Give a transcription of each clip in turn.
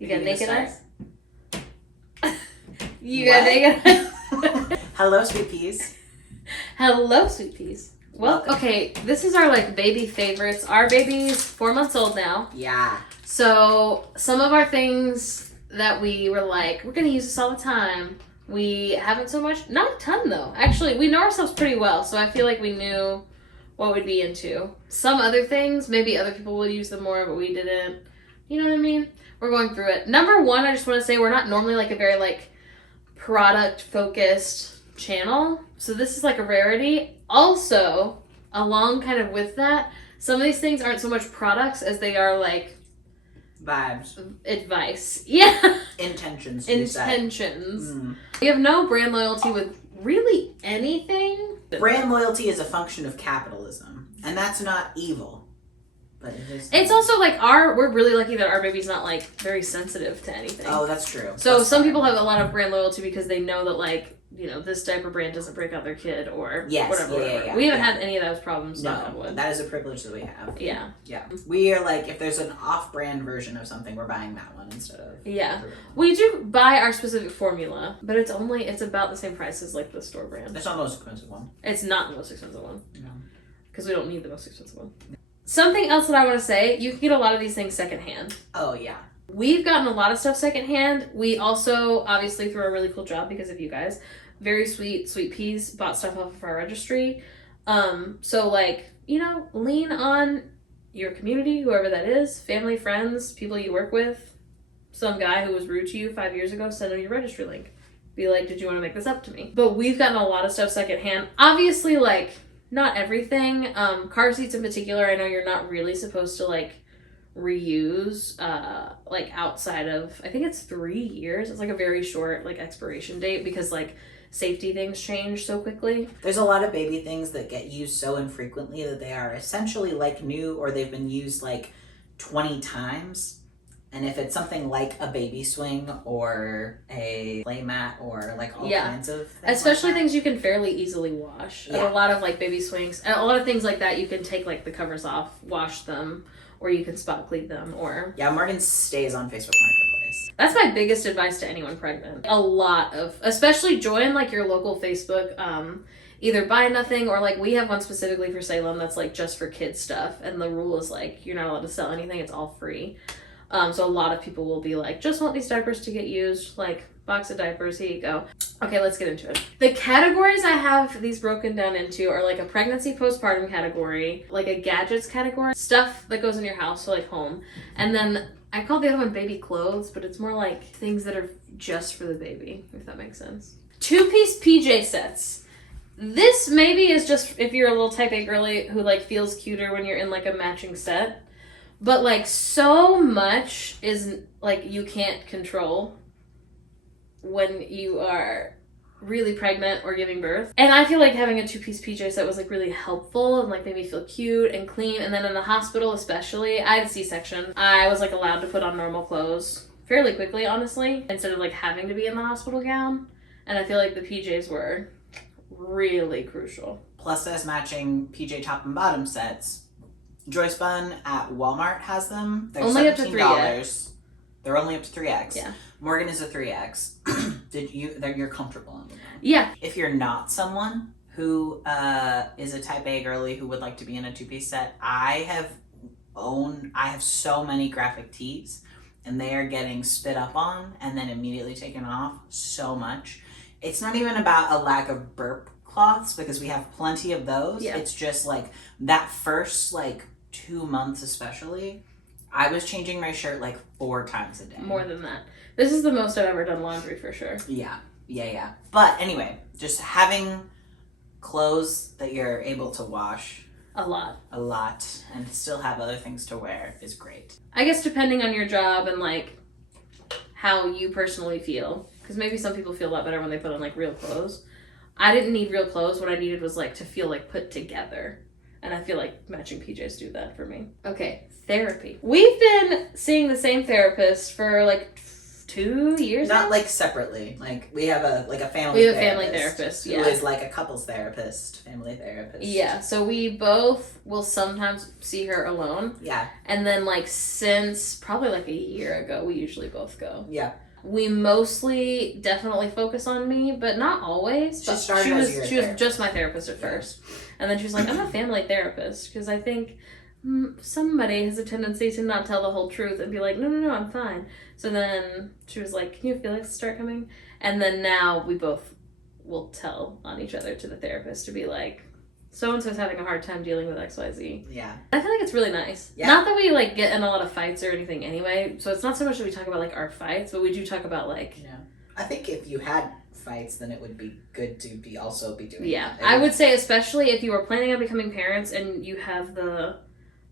You got naked eyes? You got naked eyes? Hello, sweet peas. Hello, sweet peas. Well, okay, this is our like baby favorites. Our baby's 4 months old now. Yeah. So some of our things that we were like, we're gonna use this all the time. We haven't so much, not a ton though. Actually, we know ourselves pretty well, so I feel like we knew what we'd be into. Some other things, maybe other people will use them more, but we didn't. You know what I mean? We're going through it. Number one, I just want to say we're not normally like a very like product focused channel. So this is like a rarity. Also, along kind of with that, some of these things aren't so much products as they are like vibes, advice. Yeah. Intentions. We have no brand loyalty with really anything. Brand loyalty is a function of capitalism, and that's not evil. But it is. It's also like we're really lucky that our baby's not like very sensitive to anything. Oh, that's true. So that's some people have a lot of brand loyalty because they know that like, you know, this diaper brand doesn't break out their kid or whatever. Yeah. We haven't had any of those problems. No, that is a privilege that we have. Yeah. Yeah. We are like, if there's an off-brand version of something, we're buying that one instead of. Yeah. We do buy our specific formula, but it's about the same price as like the store brand. It's not the most expensive one. It's not the most expensive one. No. Because we don't need the most expensive one. Something else that I want to say, you can get a lot of these things secondhand. Oh, yeah. We've gotten a lot of stuff secondhand. We also, obviously, through a really cool job because of you guys, very sweet peas, bought stuff off of our registry. So, like, you know, lean on your community, whoever that is, family, friends, people you work with. Some guy who was rude to you 5 years ago, send him your registry link. Be like, did you want to make this up to me? But we've gotten a lot of stuff secondhand. Obviously, like, not everything. Car seats in particular, I know you're not really supposed to like reuse like outside of, I think it's 3 years. It's like a very short like expiration date because like safety things change so quickly. There's a lot of baby things that get used so infrequently that they are essentially like new, or they've been used like 20 times. And if it's something like a baby swing or a play mat or like all kinds of things, especially like things you can fairly easily wash. Yeah. A lot of like baby swings, a lot of things like that, you can take like the covers off, wash them, or you can spot clean them, or Morgan stays on Facebook Marketplace. That's my biggest advice to anyone pregnant. A lot of, especially join like your local Facebook, either buy nothing or like we have one specifically for Salem that's like just for kids stuff, and the rule is like you're not allowed to sell anything, it's all free. So a lot of people will be like, just want these diapers to get used, like box of diapers, here you go. Okay, let's get into it. The categories I have these broken down into are like a pregnancy postpartum category, like a gadgets category, stuff that goes in your house, so like home. And then I call the other one baby clothes, but it's more like things that are just for the baby, if that makes sense. 2-piece PJ sets. This maybe is just if you're a little type A girly who like feels cuter when you're in like a matching set. But, like, so much is, like, you can't control when you are really pregnant or giving birth. And I feel like having a 2-piece PJ set was, like, really helpful and, like, made me feel cute and clean. And then in the hospital especially, I had a C-section. I was, like, allowed to put on normal clothes fairly quickly, honestly, instead of, like, having to be in the hospital gown. And I feel like the PJs were really crucial. Plus size matching PJ top and bottom sets. Joyce Bun at Walmart has them. They're only $17. Up to 3X. They're only up to 3X. Yeah. Morgan is a 3X. You're comfortable in them? Yeah. If you're not someone who is a type A girly who would like to be in a 2-piece set, I have so many graphic tees, and they are getting spit up on and then immediately taken off so much. It's not even about a lack of burp cloths because we have plenty of those. Yeah. It's just like that first like 2 months especially, I was changing my shirt like 4 times a day. More than that. This is the most I've ever done laundry for sure. Yeah. But anyway, just having clothes that you're able to wash a lot and still have other things to wear is great. I guess depending on your job and like how you personally feel, because maybe some people feel a lot better when they put on like real clothes. I didn't need real clothes. What I needed was like to feel like put together. And I feel like matching PJs do that for me. Okay, therapy. We've been seeing the same therapist for like 2 years Not now? like separately. Like we have a family. We have a family therapist. Yeah, who is like a couples therapist, family therapist. Yeah, so we both will sometimes see her alone. Yeah. And then like since probably like a year ago, we usually both go. Yeah. We mostly definitely focus on me, but not always. She started as your she was therapist. just my therapist at first. And then she was like, I'm a family therapist because I think somebody has a tendency to not tell the whole truth and be like, no, I'm fine. So then she was like, can you have Felix start coming? And then now we both will tell on each other to the therapist to be like, so-and-so's having a hard time dealing with XYZ. Yeah. I feel like it's really nice. Yeah. Not that we like get in a lot of fights or anything anyway, so it's not so much that we talk about like our fights, but we do talk about like... Yeah. I think if you had fights, then it would be good to be doing Yeah. that. I would say especially if you are planning on becoming parents and you have the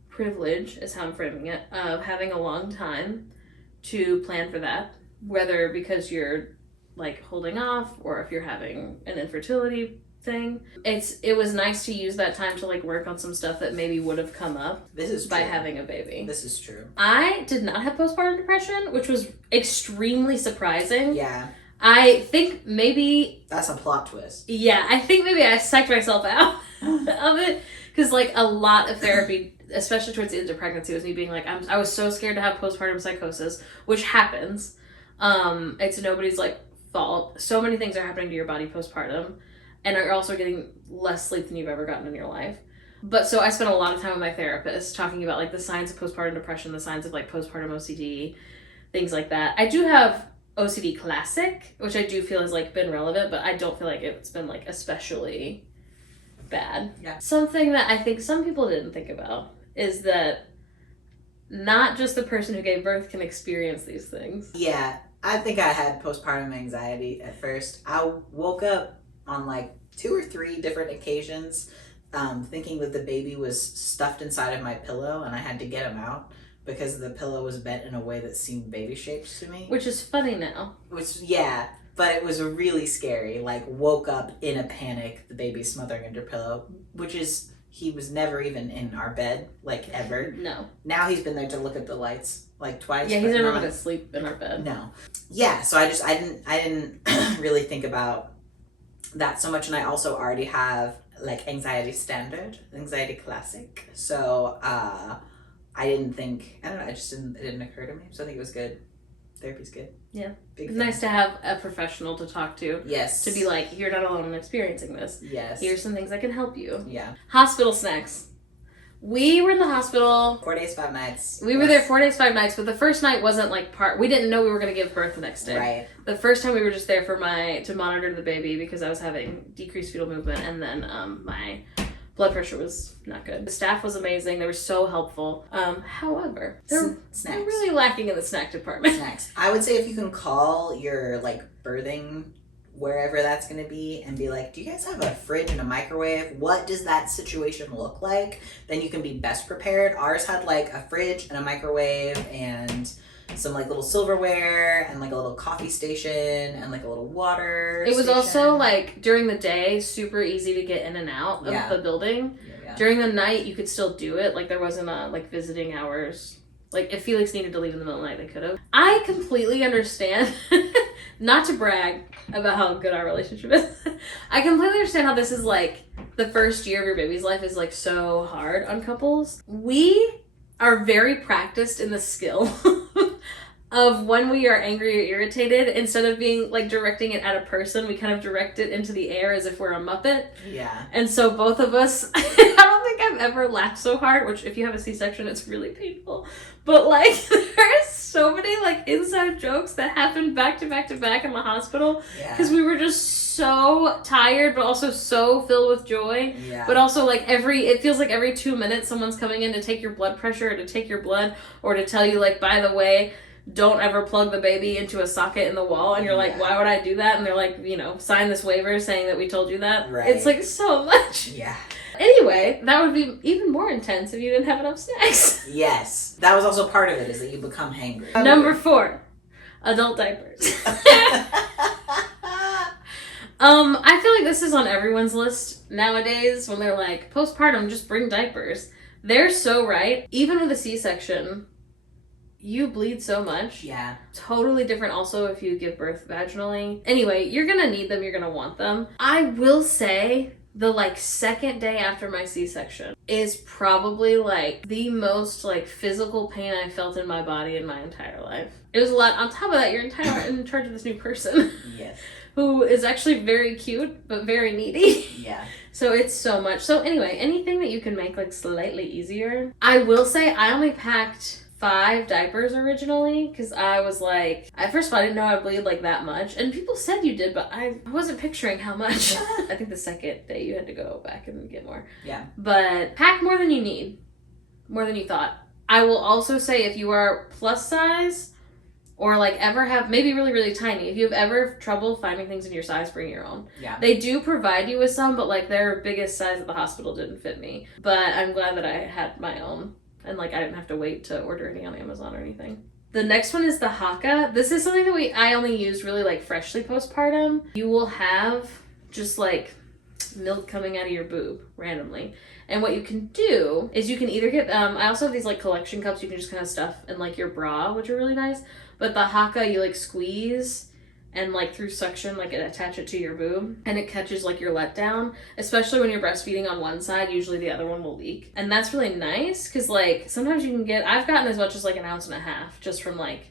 privilege, is how I'm framing it, of having a long time to plan for that, whether because you're like holding off or if you're having an infertility thing. It was nice to use that time to like work on some stuff that maybe would have come up by having a baby. This is true. I did not have postpartum depression, which was extremely surprising. Yeah. I think maybe... That's a plot twist. Yeah, I think maybe I psyched myself out of it because like a lot of therapy, especially towards the end of pregnancy, was me being like, I was so scared to have postpartum psychosis, which happens. It's nobody's like fault. So many things are happening to your body postpartum, and you're also getting less sleep than you've ever gotten in your life. But so I spent a lot of time with my therapist talking about like the signs of postpartum depression, the signs of like postpartum OCD, things like that. I do have OCD classic, which I do feel has like been relevant, but I don't feel like it's been like especially bad. Yeah. Something that I think some people didn't think about is that not just the person who gave birth can experience these things. Yeah, I think I had postpartum anxiety at first. I woke up on like 2 or 3 different occasions thinking that the baby was stuffed inside of my pillow and I had to get him out because the pillow was bent in a way that seemed baby shaped to me. Which is funny now. Yeah, but it was really scary. Like, woke up in a panic, the baby smothering under pillow, he was never even in our bed, like, ever. No. Now he's been there to look at the lights, like, twice. Yeah, he's never going to sleep in our bed. No. Yeah, so I didn't really think about that so much, and I also already have, like, anxiety classic. So, I didn't think, I don't know, it didn't occur to me. So I think it was good. Therapy's good. Yeah. It's nice to have a professional to talk to. Yes. To be like, you're not alone in experiencing this. Yes. Here's some things that can help you. Yeah. Hospital snacks. We were in the hospital. 4 days, 5 nights. We were there 4 days, 5 nights, but the first night wasn't like we didn't know we were going to give birth the next day. Right. The first time we were just there to monitor the baby because I was having decreased fetal movement, and then my blood pressure was not good. The staff was amazing. They were so helpful. However, they're really lacking in the snack department. Snacks. I would say if you can call your like birthing wherever that's going to be and be like, do you guys have a fridge and a microwave? What does that situation look like? Then you can be best prepared. Ours had like a fridge and a microwave and some like little silverware and like a little coffee station and like a little water It was station. also like during the day super easy to get in and out of the building. Yeah. During the night you could still do it. Like there wasn't like visiting hours. Like if Felix needed to leave in the middle of the night, they could have. I completely understand. Not to brag about how good our relationship is. I completely understand how this is like the first year of your baby's life is like so hard on couples. We are very practiced in the skill of when we are angry or irritated, instead of being like directing it at a person, we kind of direct it into the air as if we're a Muppet. Yeah. And so both of us, I don't think I've ever laughed so hard, which if you have a C-section, it's really painful. But like, there's so many like inside jokes that happened back to back to back in the hospital. Because we were just so tired, but also so filled with joy. Yeah. But also like it feels like every 2 minutes someone's coming in to take your blood pressure or to take your blood or to tell you like, by the way, don't ever plug the baby into a socket in the wall. And you're like, why would I do that? And they're like, sign this waiver saying that we told you that. Right. It's like so much. Yeah. Anyway, that would be even more intense if you didn't have enough snacks. Yes. That was also part of it, is that you become hangry. Number 4, adult diapers. I feel like this is on everyone's list nowadays when they're like, postpartum, just bring diapers. They're so right. Even with a C-section, you bleed so much. Yeah. Totally different also if you give birth vaginally. Anyway, you're gonna need them, you're gonna want them. I will say the like second day after my C-section is probably like the most like physical pain I felt in my body in my entire life. It was a lot. On top of that, you're in charge of this new person. Yes. Who is actually very cute but very needy. Yeah. So it's so much. So anyway, anything that you can make like slightly easier. I will say I only packed 5 diapers originally because I was like, at first I didn't know I'd bleed like that much, and people said you did, but I wasn't picturing how much. I think the second day you had to go back and get more. Yeah. But pack more than you need, more than you thought. I will also say if you are plus size or like ever have maybe really really tiny, if you have ever trouble finding things in your size, bring your own. Yeah. They do provide you with some, but like their biggest size at the hospital didn't fit me, but I'm glad that I had my own. And like I didn't have to wait to order any on Amazon or anything. The next one is the Haka. This is something that I only used really like freshly postpartum. You will have just like milk coming out of your boob randomly. And what you can do is you can either get I also have these like collection cups you can just kind of stuff in like your bra, which are really nice. But the Haka you like squeeze and like through suction like attach it to your boob and it catches like your letdown, especially when you're breastfeeding on one side. Usually the other one will leak, and that's really nice because like sometimes you can get, I've gotten as much as like 1.5 ounces just from like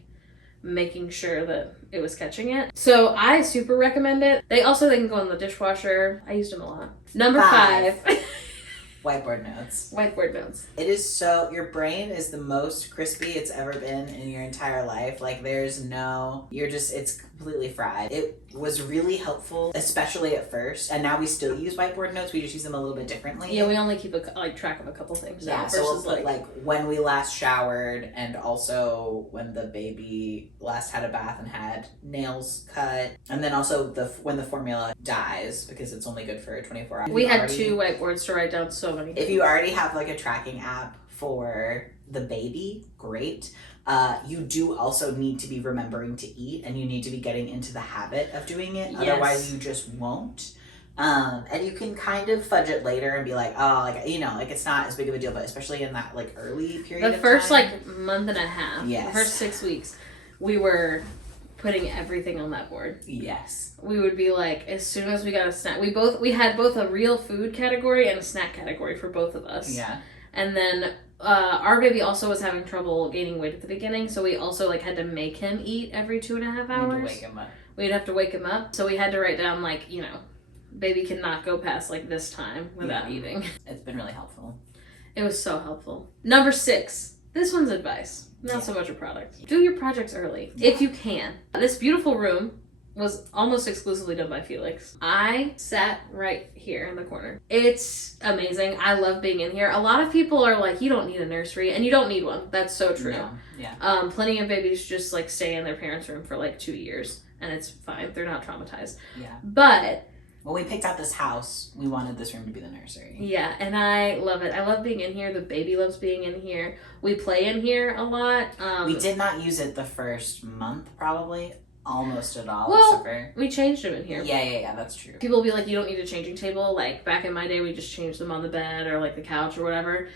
making sure that it was catching it. So I super recommend it. They can go in the dishwasher. I used them a lot. Number 5. Whiteboard notes. Whiteboard notes. It is so, your brain is the most crispy it's ever been in your entire life. Like there's no, it's completely fried. It was really helpful, especially at first. And now we still use whiteboard notes. We just use them a little bit differently. Yeah, we only keep track of a couple things. Yeah, so we'll put like when we last showered and also when the baby last had a bath and had nails cut. And then also when the formula dies because it's only good for 24 hours. We had 2 whiteboards to write down so many things. If you already have like a tracking app for the baby, great. You do also need to be remembering to eat, and you need to be getting into the habit of doing it. Yes. Otherwise you just won't. And you can kind of fudge it later and be like, oh, like, you know, like it's not as big of a deal, but especially in that like early period of time. The first like month and a half, yes. The first 6 weeks, we were putting everything on that board. Yes. We would be like, as soon as we got a snack, we had both a real food category and a snack category for both of us. Yeah. And then our baby also was having trouble gaining weight at the beginning, so we also like had to make him eat every 2.5 hours. We'd wake him up. We'd have to wake him up, so we had to write down like, you know, baby cannot go past like this time without eating. It's been really helpful. It was so helpful. Number 6. This one's advice, not so much a product. Do your projects early if you can. This beautiful room was almost exclusively done by Felix. I sat right here in the corner. It's amazing. I love being in here. A lot of people are like, you don't need a nursery, and you don't need one. That's so true. No. Yeah. Plenty of babies just like stay in their parents' room for like 2 years, and it's fine. They're not traumatized. Yeah. But when we picked out this house, we wanted this room to be the nursery. Yeah, and I love it. I love being in here. The baby loves being in here. We play in here a lot. We did not use it the first month, probably. Almost at all. Well, we changed them in here. Yeah, that's true. People will be like, you don't need a changing table. Like, back in my day, we just changed them on the bed or, like, the couch or whatever.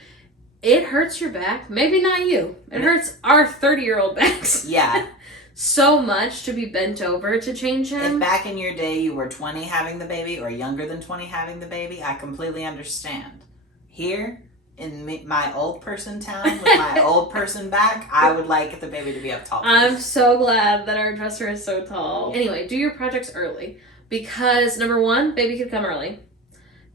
It hurts your back. Maybe not you. It hurts our 30-year-old backs. Yeah. So much to be bent over to change him. If back in your day you were 20 having the baby or younger than 20 having the baby, I completely understand. Here, in my old person town with my old person back, I would like the baby to be up tall. I'm so glad that our dresser is so tall. Anyway, do your projects early because number 1, baby could come early.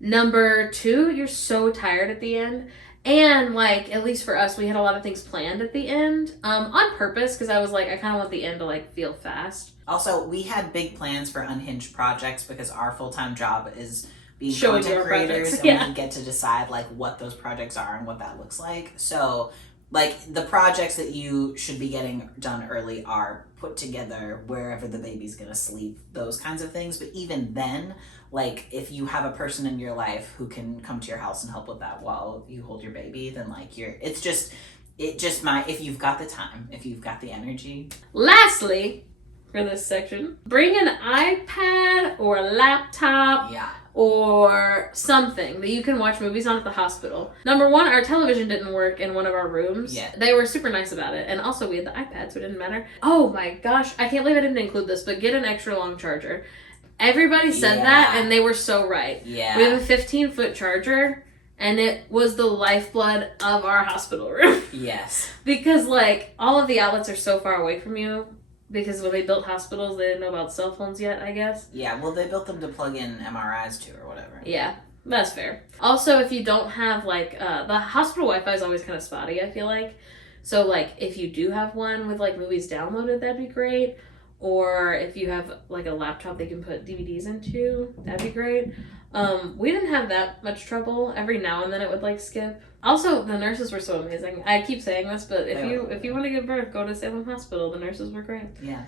Number 2, you're so tired at the end. And like, at least for us, we had a lot of things planned at the end on purpose because I was like, I kind of want the end to like feel fast. Also, we had big plans for unhinged projects because our full-time job is being showing content creators, projects. and we get to decide like what those projects are and what that looks like. So like the projects that you should be getting done early are put together wherever the baby's gonna sleep, those kinds of things. But even then, like if you have a person in your life who can come to your house and help with that while you hold your baby, then like if you've got the time, if you've got the energy. Lastly, for this section, bring an iPad or a laptop. Yeah. or something that you can watch movies on at the hospital. Number one, our television didn't work in one of our rooms. Yeah. They were super nice about it. And also we had the iPad, so it didn't matter. Oh my gosh, I can't believe I didn't include this, but get an extra long charger. Everybody said that, and they were so right. Yeah. We have a 15-foot charger, and it was the lifeblood of our hospital room. Yes. Because, like, all of the outlets are so far away from you. Because when they built hospitals, they didn't know about cell phones yet, I guess. Yeah, well, they built them to plug in MRIs to or whatever. Yeah, that's fair. Also, if you don't have, like, the hospital Wi-Fi is always kind of spotty, I feel like. So, like, if you do have one with, like, movies downloaded, that'd be great. Or if you have, like, a laptop they can put DVDs into, that'd be great. We didn't have that much trouble. Every now and then it would, like, skip. Also, the nurses were so amazing. I keep saying this, but if you want to give birth, go to Salem Hospital. The nurses were great. Yeah.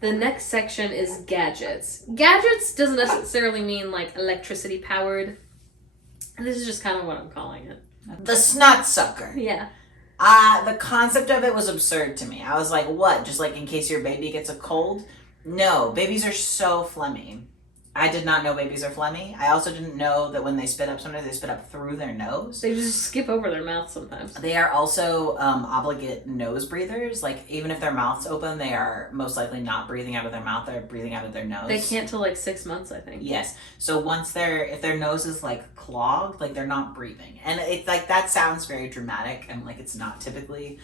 The next section is gadgets. Gadgets doesn't necessarily mean, like, electricity powered. This is just kind of what I'm calling it. The snot sucker. Yeah. The concept of it was absurd to me. I was like, what? Just like in case your baby gets a cold? No, babies are so phlegmy. I did not know babies are phlegmy. I also didn't know that when they spit up, sometimes they spit up through their nose. They just skip over their mouth sometimes. They are also obligate nose breathers. Like, even if their mouth's open, they are most likely not breathing out of their mouth. They're breathing out of their nose. They can't till like 6 months, I think. Yes. So if their nose is like clogged, like they're not breathing. And it's like, that sounds very dramatic, and like it's not typically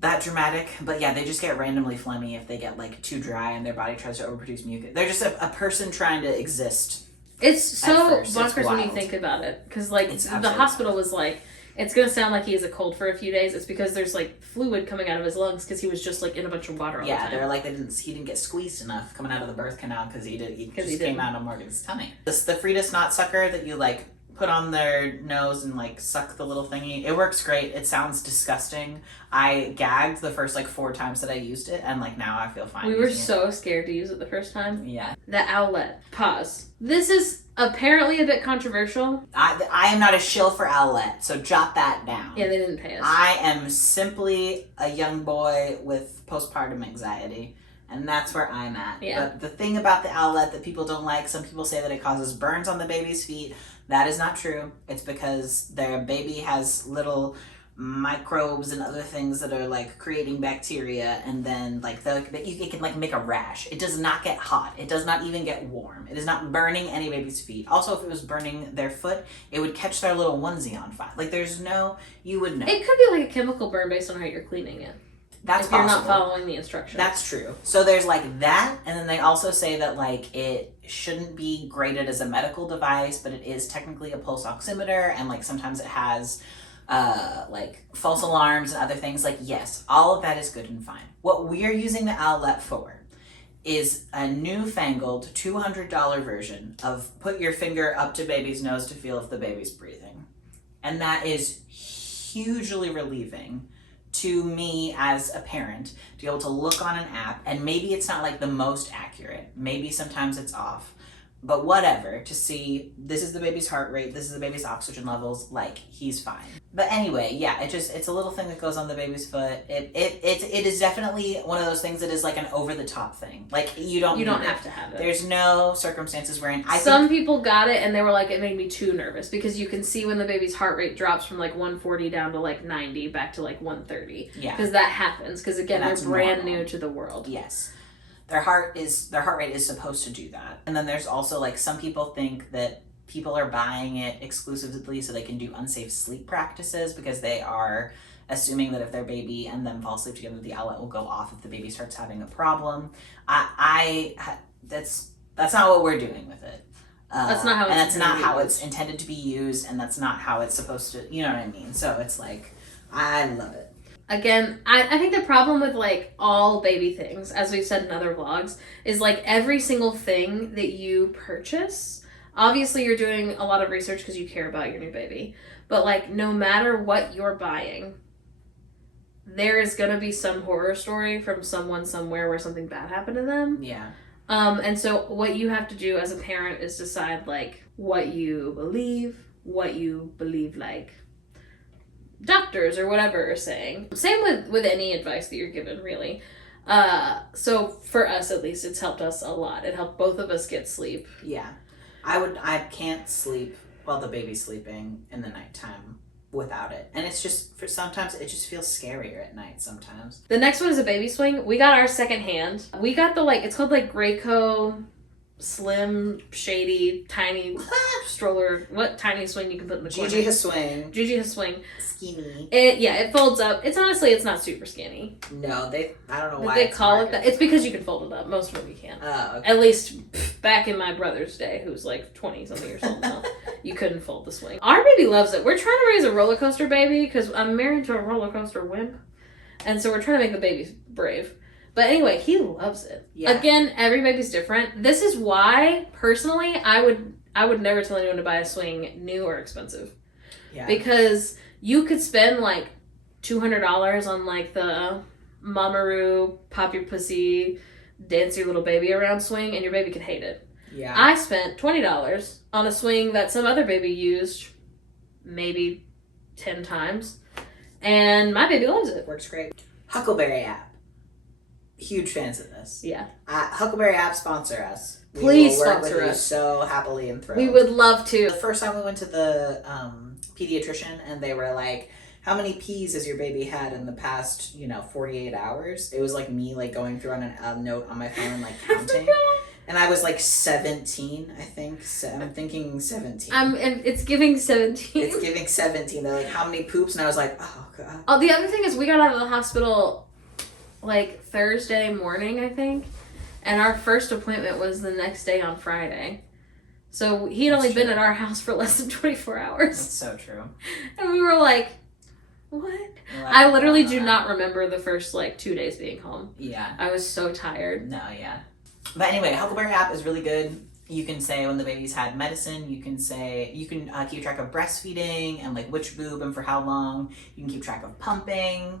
that dramatic, but yeah, they just get randomly phlegmy if they get like too dry and their body tries to overproduce mucus. They're just a person trying to exist. It's so first. bonkers when you think about it, because like the hospital was like, it's gonna sound like he has a cold for a few days. It's because there's like fluid coming out of his lungs because he was just like in a bunch of water all the time. Yeah, they're like he didn't get squeezed enough coming out of the birth canal because he came out of Morgan's tummy. The Frida snot sucker that you like put on their nose and like suck the little thingy. It works great. It sounds disgusting. I gagged the first like 4 times that I used it, and like now I feel fine. We were so scared to use it the first time. Yeah. The owlet. Pause. This is apparently a bit controversial. I am not a shill for owlet, so jot that down. Yeah, they didn't pay us. I am simply a young boy with postpartum anxiety. And that's where I'm at. Yeah. But the thing about the owlet that people don't like, some people say that it causes burns on the baby's feet. That is not true. It's because their baby has little microbes and other things that are like creating bacteria, and then like it can like make a rash. It does not get hot. It does not even get warm. It is not burning any baby's feet. Also, if it was burning their foot, it would catch their little onesie on fire. Like you would know. It could be like a chemical burn based on how you're cleaning it. That's if you're possible. not following the instructions. That's true. So there's like that, and then they also say that like it shouldn't be graded as a medical device, but it is technically a pulse oximeter, and like sometimes it has like false alarms and other things. Like, yes, all of that is good and fine. What we are using the owlet for is a newfangled $200 version of put your finger up to baby's nose to feel if the baby's breathing. And that is hugely relieving to me as a parent to be able to look on an app, and maybe it's not like the most accurate, maybe sometimes it's off, but whatever, to see this is the baby's heart rate, this is the baby's oxygen levels, like he's fine. But anyway, yeah, it's a little thing that goes on the baby's foot. It is definitely one of those things that is like an over the top thing. Like you don't have to have it. There's no circumstances wherein some people got it and they were like, it made me too nervous, because you can see when the baby's heart rate drops from like 140 down to like 90 back to like 130. Yeah. Because that happens, because again, they're brand normal. new to the world. Yes. Their heart rate is supposed to do that. And then there's also like some people think that people are buying it exclusively so they can do unsafe sleep practices, because they are assuming that if their baby and them fall asleep together, the owlet will go off if the baby starts having a problem. That's not what we're doing with it. That's not how it's and that's not how it's intended to be used, and that's not how it's supposed to, you know what I mean? So it's like, I love it. Again, I think the problem with like all baby things, as we've said in other vlogs, is like every single thing that you purchase, obviously you're doing a lot of research because you care about your new baby, but like no matter what you're buying, there is going to be some horror story from someone somewhere where something bad happened to them. Yeah. And so what you have to do as a parent is decide like what you believe like doctors or whatever are saying. Same with any advice that you're given, really. So for us, at least, it's helped us a lot. It helped both of us get sleep. Yeah. I can't sleep while the baby's sleeping in the nighttime without it. And it's just, sometimes it just feels scarier at night sometimes. The next one is a baby swing. We got ours secondhand. We got the it's called like Graco Slim, Shady, Tiny stroller. What tiny swing you can put in the corner? Gigi has swing. Gigi has swing. Skinny. It folds up. It's not super skinny. No, I don't know why they call it that. It's because you can fold it up. Most of them you can't. Oh, okay. At least back in my brother's day, who's like 20 something years old now, you couldn't fold the swing. Our baby loves it. We're trying to raise a roller coaster baby because I'm married to a roller coaster wimp, and so we're trying to make the baby brave. But anyway, he loves it. Yeah. Again, every baby's different. This is why, personally, I would never tell anyone to buy a swing, new or expensive. Yeah. Because you could spend like $200 on like the Mamaroo, Pop Your Pussy, Dance Your Little Baby Around swing, and your baby could hate it. Yeah. I spent $20 on a swing that some other baby used maybe 10 times, and my baby loves it. Works great. Huckleberry app. Huge fans of this. Yeah. Huckleberry app, sponsor us. Please sponsor us. So happily and thrilled. We would love to. The first time we went to the pediatrician and they were like, how many pees has your baby had in the past, 48 hours? It was like me like going through on a note on my phone and like counting. And I was like 17, I think. So I'm thinking 17. And it's giving 17. It's giving 17. They're like, how many poops? And I was like, oh God. Oh, the other thing is we got out of the hospital like Thursday morning, I think, and our first appointment was the next day on Friday. So he'd only been at our house for less than 24 hours. That's so true. And we were like, what? I literally do not remember the first like 2 days being home. Yeah. I was so tired. No, yeah. But anyway, Huckleberry app is really good. You can say when the baby's had medicine. You can keep track of breastfeeding and like which boob and for how long. You can keep track of pumping.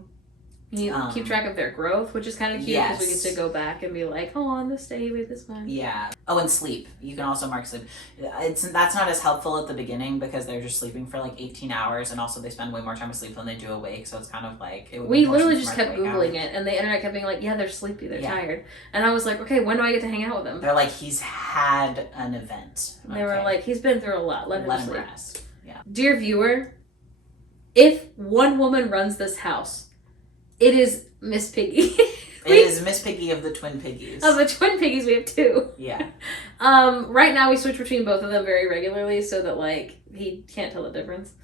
You keep track of their growth, which is kind of cute because we get to go back and be like, oh, on this day he weighed this much. Yeah. Oh, and sleep. You can also mark sleep. That's not as helpful at the beginning because they're just sleeping for like 18 hours, and also they spend way more time asleep than they do awake. So it's kind of like we literally just kept Googling it, and the internet kept being like, yeah, they're sleepy, they're tired, and I was like, okay, when do I get to hang out with them? They're like, he's had an event. They were like, he's been through a lot. Let him sleep. Rest. Yeah. Dear viewer, if one woman runs this house, it is Miss Piggy. It is Miss Piggy of the twin piggies. Of the twin piggies, we have two. Yeah. Right now we switch between both of them very regularly so that like he can't tell the difference.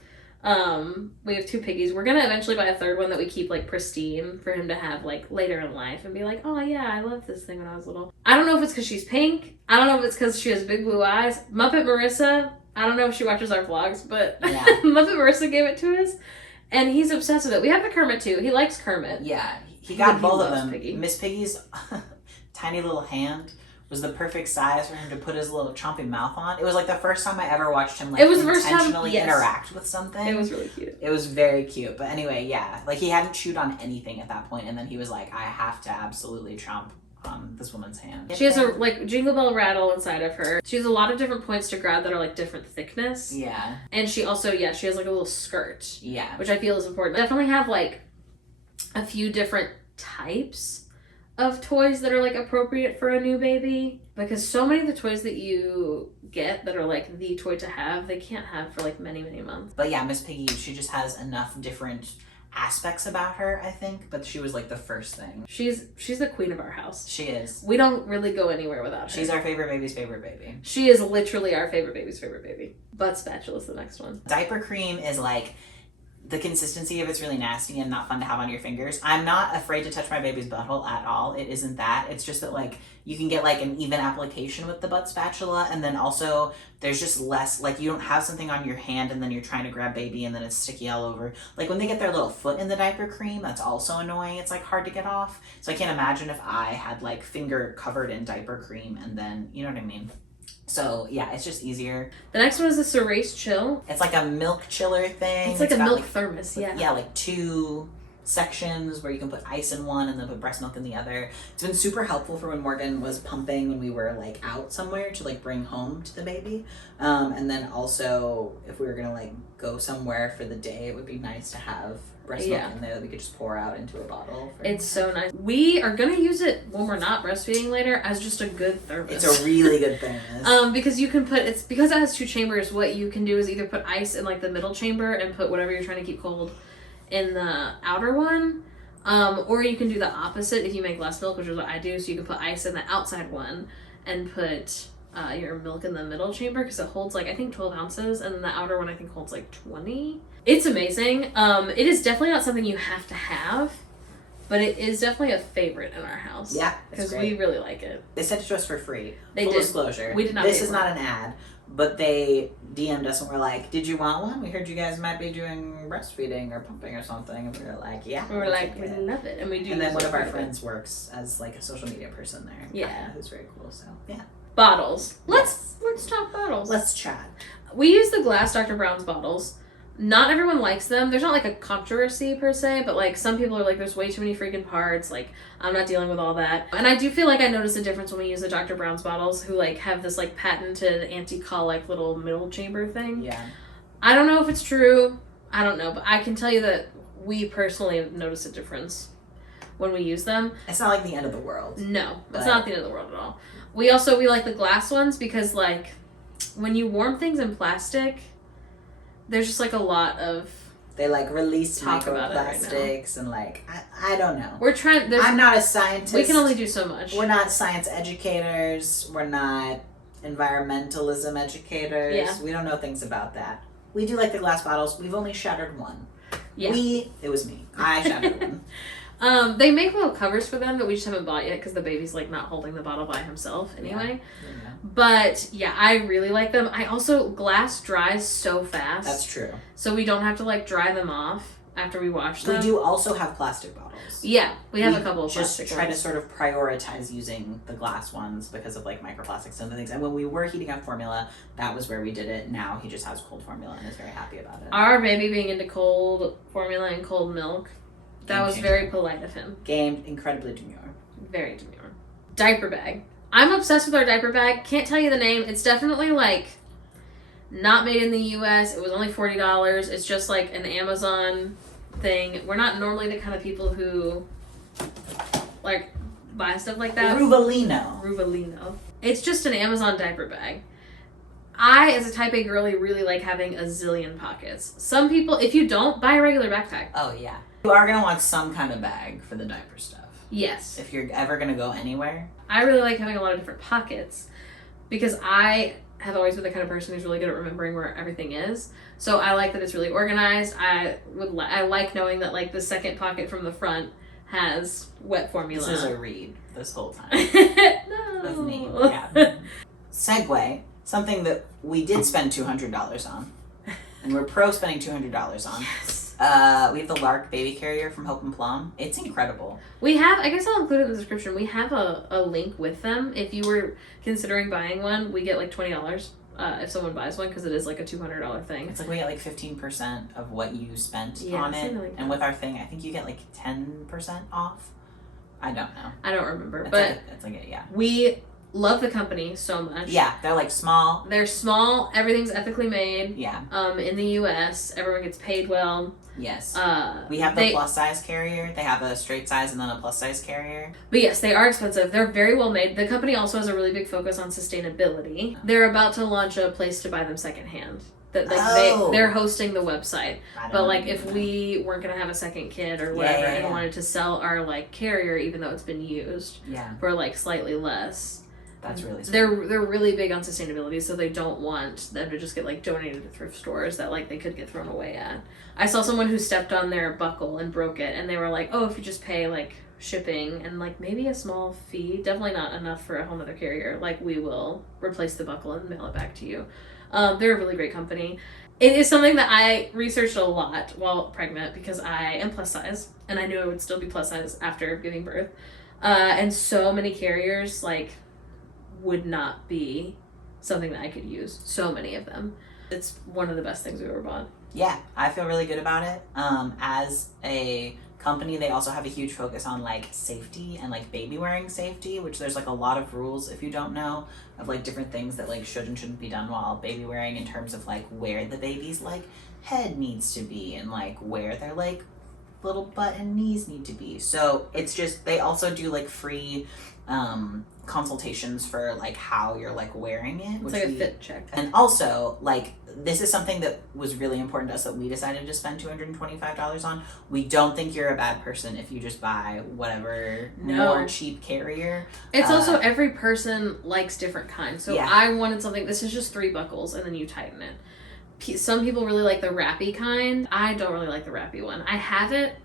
We have two piggies. We're gonna eventually buy a third one that we keep like pristine for him to have like later in life and be like, oh yeah, I loved this thing when I was little. I don't know if it's because she's pink. I don't know if it's because she has big blue eyes. Muppet Marissa, I don't know if she watches our vlogs, but yeah. Muppet Marissa gave it to us. And he's obsessed with it. We have the Kermit too. He likes Kermit. Yeah, he got both of them. Piggy. Miss Piggy's tiny little hand was the perfect size for him to put his little chompy mouth on. It was like the first time I ever watched him like intentionally interact with something. It was really cute. It was very cute. But anyway, yeah, like he hadn't chewed on anything at that point, and then he was like, I have to absolutely chomp on this woman's hand. She has a like jingle bell rattle inside of her. She has a lot of different points to grab that are like different thickness. Yeah. And she also, she has like a little skirt. Yeah. Which I feel is important. Definitely have like a few different types of toys that are like appropriate for a new baby. Because so many of the toys that you get that are like the toy to have, they can't have for like many, many months. But yeah, Miss Piggy, she just has enough different aspects about her, I think, but she was like the first thing. She's the queen of our house. She is. We don't really go anywhere without her. She's our favorite baby's favorite baby. She is literally our favorite baby's favorite baby. Butt spatula is the next one. Diaper cream is like, the consistency of it's really nasty and not fun to have on your fingers. I'm not afraid to touch my baby's butthole at all. It isn't that. It's just that like you can get like an even application with the butt spatula, and then also there's just less, like you don't have something on your hand and then you're trying to grab baby and then it's sticky all over. Like when they get their little foot in the diaper cream, that's also annoying. It's like hard to get off. So I can't imagine if I had like finger covered in diaper cream and then, you know what I mean? So yeah, it's just easier. The next one is the Cerise Chill. It's like a milk chiller thing. It's like a milk thermos, yeah. Yeah, like two sections where you can put ice in one and then put breast milk in the other. It's been super helpful for when Morgan was pumping when we were like out somewhere to like bring home to the baby. And then also if we were gonna like go somewhere for the day, it would be nice to have breast milk in there that we could just pour out into a bottle. It's so nice. We are gonna use it when we're not breastfeeding later as just a good thermos. It's a really good thermos. Because you can put, it's because it has 2 chambers, what you can do is either put ice in like the middle chamber and put whatever you're trying to keep cold in the outer one, or you can do the opposite if you make less milk, which is what I do. So you can put ice in the outside one and put your milk in the middle chamber because it holds like I think 12 ounces, and then the outer one I think holds like 20. It's amazing. It is definitely not something you have to have, but it is definitely a favorite in our house. Yeah, because we really like it. They sent it to us for free. They Full did. disclosure. We did not. This is not an ad, but they DM'd us and were like, "Did you want one? We heard you guys might be doing breastfeeding or pumping or something." And we were like, "Yeah." We were like, "We love it," and we do. And then one of our friends works as like a social media person there. Yeah, who's very cool. So yeah. Bottles. Let's talk bottles. Let's chat. We use the glass Dr. Brown's bottles. Not everyone likes them. There's not like a controversy per se, but like some people are like, there's way too many freaking parts. Like, I'm not dealing with all that. And I do feel like I notice a difference when we use the Dr. Brown's bottles, who like have this like patented anti-colic little middle chamber thing. Yeah. I don't know if it's true. I don't know, but I can tell you that we personally notice a difference when we use them. It's not like the end of the world. No, it's not the end of the world at all. We like the glass ones because like when you warm things in plastic, there's just like a lot of they like release talk about microplastics and like I don't know. We're trying. I'm not a scientist. We can only do so much. We're not science educators. We're not environmentalism educators. Yeah. We don't know things about that. We do like the glass bottles. We've only shattered one. Yeah. It was me. I shattered one. They make little covers for them that we just haven't bought yet because the baby's like not holding the bottle by himself anyway. Yeah. But yeah, I really like them. I also, glass dries so fast. That's true. So we don't have to like dry them off after we wash them. We do also have plastic bottles. Yeah, we have a couple of plastic just try ones. to sort of prioritize using the glass ones because of like microplastics and other things. And when we were heating up formula, that was where we did it. Now he just has cold formula and is very happy about it. Our baby being into cold formula and cold milk, that was very polite of him. Incredibly demure. Very demure. Diaper bag. I'm obsessed with our diaper bag. Can't tell you the name. It's definitely like not made in the US. It was only $40. It's just like an Amazon thing. We're not normally the kind of people who like buy stuff like that. Ruvalino. It's just an Amazon diaper bag. I, as a type A girly, really like having a zillion pockets. Some people, if you don't, buy a regular backpack. Oh yeah. You are gonna want some kind of bag for the diaper stuff. Yes. If you're ever gonna go anywhere. I really like having a lot of different pockets because I have always been the kind of person who's really good at remembering where everything is. So I like that it's really organized. I like knowing that like the second pocket from the front has wet formula. This is a read this whole time. No. Of me. Yeah. Segue, something that we did spend $200 on, and we're pro spending $200 on. Yes. We have the Lark baby carrier from Hope and Plum. It's incredible. We have, I guess I'll include it in the description, we have a link with them. If you were considering buying one, we get like $20 if someone buys one because it is like a $200 thing. It's like we get like 15% of what you spent on it. Like and with our thing, I think you get like 10% off. I don't know. I don't remember, it's like yeah. We love the company so much. Yeah, they're like small. They're small. Everything's ethically made. Yeah. In the U.S., everyone gets paid well. Yes. We have the plus size carrier. They have a straight size and then a plus size carrier. But yes, they are expensive. They're very well made. The company also has a really big focus on sustainability. They're about to launch a place to buy them secondhand. That like they're hosting the website. But like if we weren't gonna have a second kid or whatever and wanted to sell our like carrier, even though it's been used for like slightly less. That's really smart. They're really big on sustainability, so they don't want them to just get like donated to thrift stores that like they could get thrown away at. I saw someone who stepped on their buckle and broke it, and they were like, "Oh, if you just pay like shipping and like maybe a small fee, definitely not enough for a whole other carrier. Like we will replace the buckle and mail it back to you." They're a really great company. It is something that I researched a lot while pregnant because I am plus size, and I knew I would still be plus size after giving birth. And so many carriers like would not be something that I could use. So many of them. It's one of the best things we've ever bought. Yeah, I feel really good about it. As a company, they also have a huge focus on like safety and like baby wearing safety, which there's like a lot of rules, if you don't know, of like different things that like should and shouldn't be done while baby wearing, in terms of like where the baby's like head needs to be and like where their like little butt and knees need to be. So it's just, they also do like free consultations for like how you're like wearing it. It's like a fit check. And also, like, this is something that was really important to us that we decided to spend $225 on. We don't think you're a bad person if you just buy whatever more cheap carrier. It's also every person likes different kinds. So I wanted something, this is just 3 buckles and then you tighten it. Some people really like the wrappy kind. I don't really like the wrappy one. I have it.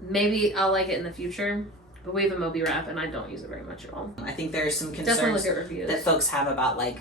Maybe I'll like it in the future. But we have a Moby wrap and I don't use it very much at all. I think there's some concerns that folks have about like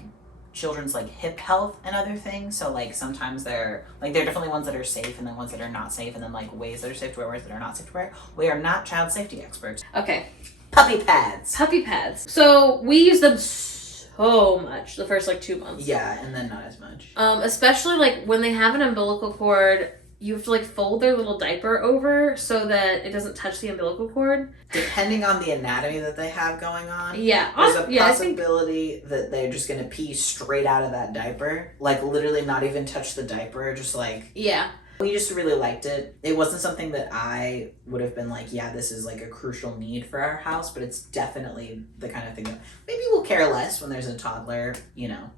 children's like hip health and other things. So like sometimes there are definitely ones that are safe and then ones that are not safe, and then like ways that are safe to wear, ways that are not safe to wear. We are not child safety experts. Okay. Puppy pads. Puppy pads. So we use them so much the first like 2 months. Yeah, and then not as much. Especially like when they have an umbilical cord, you have to like fold their little diaper over so that it doesn't touch the umbilical cord. Depending on the anatomy that they have going on, there's a possibility that they're just gonna pee straight out of that diaper, like literally not even touch the diaper, just like We just really liked it. It wasn't something that I would have been like, yeah, this is like a crucial need for our house, but it's definitely the kind of thing that maybe we'll care less when there's a toddler, you know,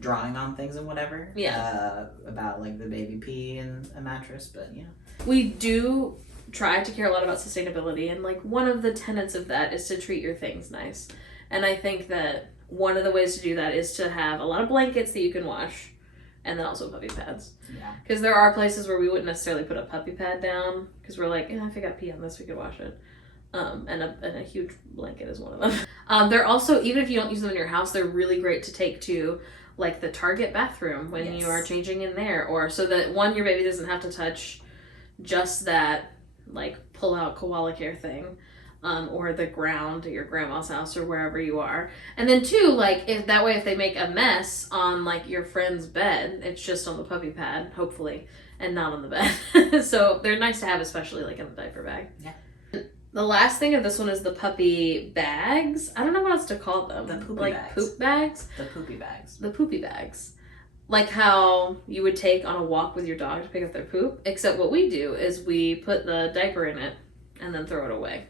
drawing on things and whatever. About like the baby pee and a mattress, but yeah. We do try to care a lot about sustainability, and like one of the tenets of that is to treat your things nice. And I think that one of the ways to do that is to have a lot of blankets that you can wash. And then also puppy pads. Yeah. Because there are places where we wouldn't necessarily put a puppy pad down because we're like, if I got pee on this, we could wash it. And a huge blanket is one of them. They're also, even if you don't use them in your house, they're really great to take to like the Target bathroom when you are changing in there. Or so that one, your baby doesn't have to touch just that like pull out koala care thing. Or the ground at your grandma's house or wherever you are. And then 2, like if they make a mess on like your friend's bed, it's just on the puppy pad, hopefully, and not on the bed. So they're nice to have, especially like in the diaper bag. Yeah. The last thing of this one is the puppy bags. I don't know what else to call them. The poopy like bags. Poop bags? The poopy bags. The poopy bags. Like how you would take on a walk with your dog to pick up their poop, except what we do is we put the diaper in it and then throw it away.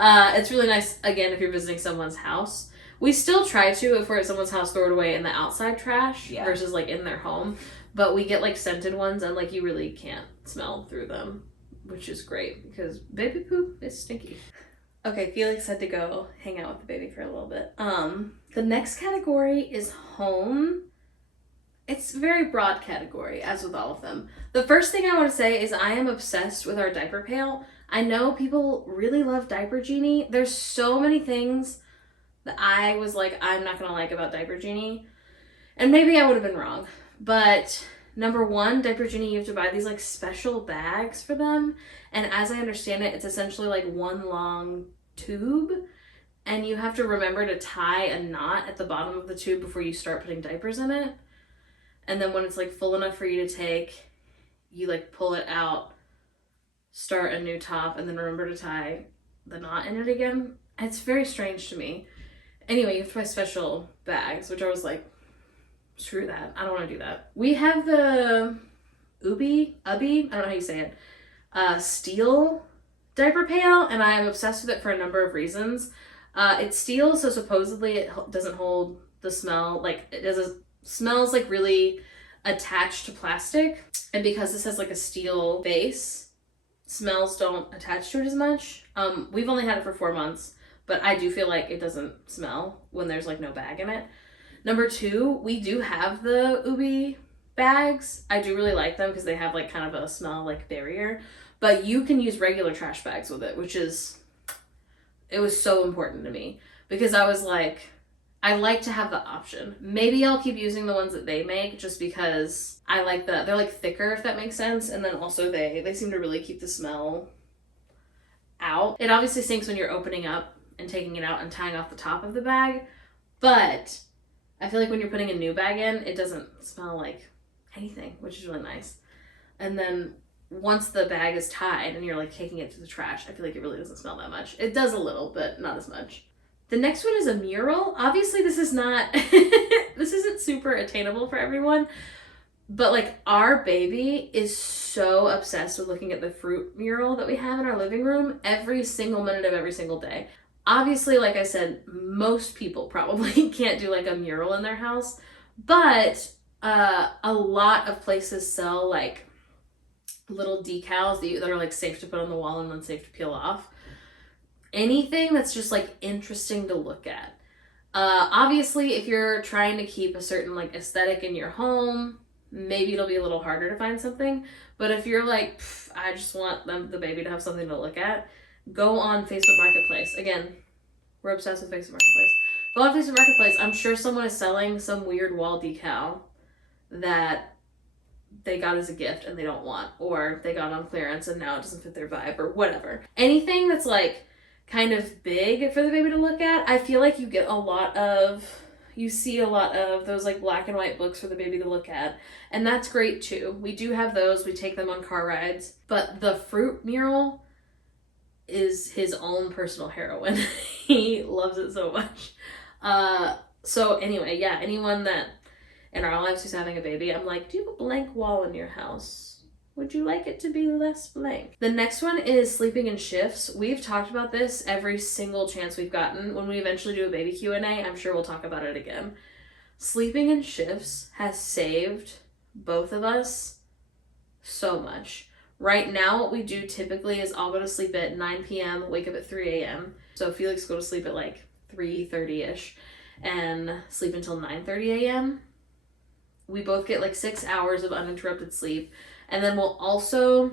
It's really nice, again, if you're visiting someone's house. We still try to, if we're at someone's house, throw it away in the outside trash versus like in their home. But we get like scented ones and like you really can't smell through them, which is great because baby poop is stinky. Okay, Felix had to go hang out with the baby for a little bit. The next category is home. It's a very broad category, as with all of them. The first thing I want to say is I am obsessed with our diaper pail. I know people really love Diaper Genie. There's so many things that I was like, I'm not going to like about Diaper Genie. And maybe I would have been wrong. But number 1, Diaper Genie, you have to buy these like special bags for them. And as I understand it, it's essentially like one long tube. And you have to remember to tie a knot at the bottom of the tube before you start putting diapers in it. And then when it's like full enough for you to take, you like pull it out, start a new top, and then remember to tie the knot in it again. It's very strange to me. Anyway, you have to buy special bags, which I was like, screw that. I don't want to do that. We have the Ubby, I don't know how you say it, steel diaper pail, and I'm obsessed with it for a number of reasons. It's steel, so supposedly it doesn't hold the smell. Like, smells like really attached to plastic. And because this has like a steel base, smells don't attach to it as much. We've only had it for 4 months, but I do feel like it doesn't smell when there's like no bag in it. Number 2, we do have the Ubby bags. I do really like them because they have like kind of a smell like barrier, but you can use regular trash bags with it, it was so important to me because I was like, I like to have the option. Maybe I'll keep using the ones that they make just because I like they're like thicker, if that makes sense. And then also they seem to really keep the smell out. It obviously stinks when you're opening up and taking it out and tying off the top of the bag. But I feel like when you're putting a new bag in, it doesn't smell like anything, which is really nice. And then once the bag is tied and you're like taking it to the trash, I feel like it really doesn't smell that much. It does a little, but not as much. The next one is a mural. Obviously this is not, this isn't super attainable for everyone, but like our baby is so obsessed with looking at the fruit mural that we have in our living room every single minute of every single day. Obviously, like I said, most people probably can't do like a mural in their house, but a lot of places sell like little decals that are like safe to put on the wall and then safe to peel off. Anything that's just like interesting to look at. Obviously, if you're trying to keep a certain like aesthetic in your home, maybe it'll be a little harder to find something. But if you're like, I just want the baby to have something to look at, go on Facebook Marketplace. Again, we're obsessed with Facebook Marketplace. Go on Facebook Marketplace. I'm sure someone is selling some weird wall decal that they got as a gift and they don't want, or they got on clearance and now it doesn't fit their vibe, or whatever. Anything that's like kind of big for the baby to look at, I feel like you see a lot of those like black and white books for the baby to look at, and that's great too. We do have those, we take them on car rides, but the fruit mural is his own personal heroine. He loves it so much. So anyway, yeah, anyone that in our lives who's having a baby, I'm like, do you have a blank wall in your house? Would you like it to be less blank? The next one is sleeping in shifts. We've talked about this every single chance we've gotten. When we eventually do a baby Q&A, I'm sure we'll talk about it again. Sleeping in shifts has saved both of us so much. Right now, what we do typically is I'll go to sleep at 9 p.m., wake up at 3 a.m. So Felix go to sleep at like 3:30ish and sleep until 9:30 a.m. We both get like 6 hours of uninterrupted sleep. And then we'll also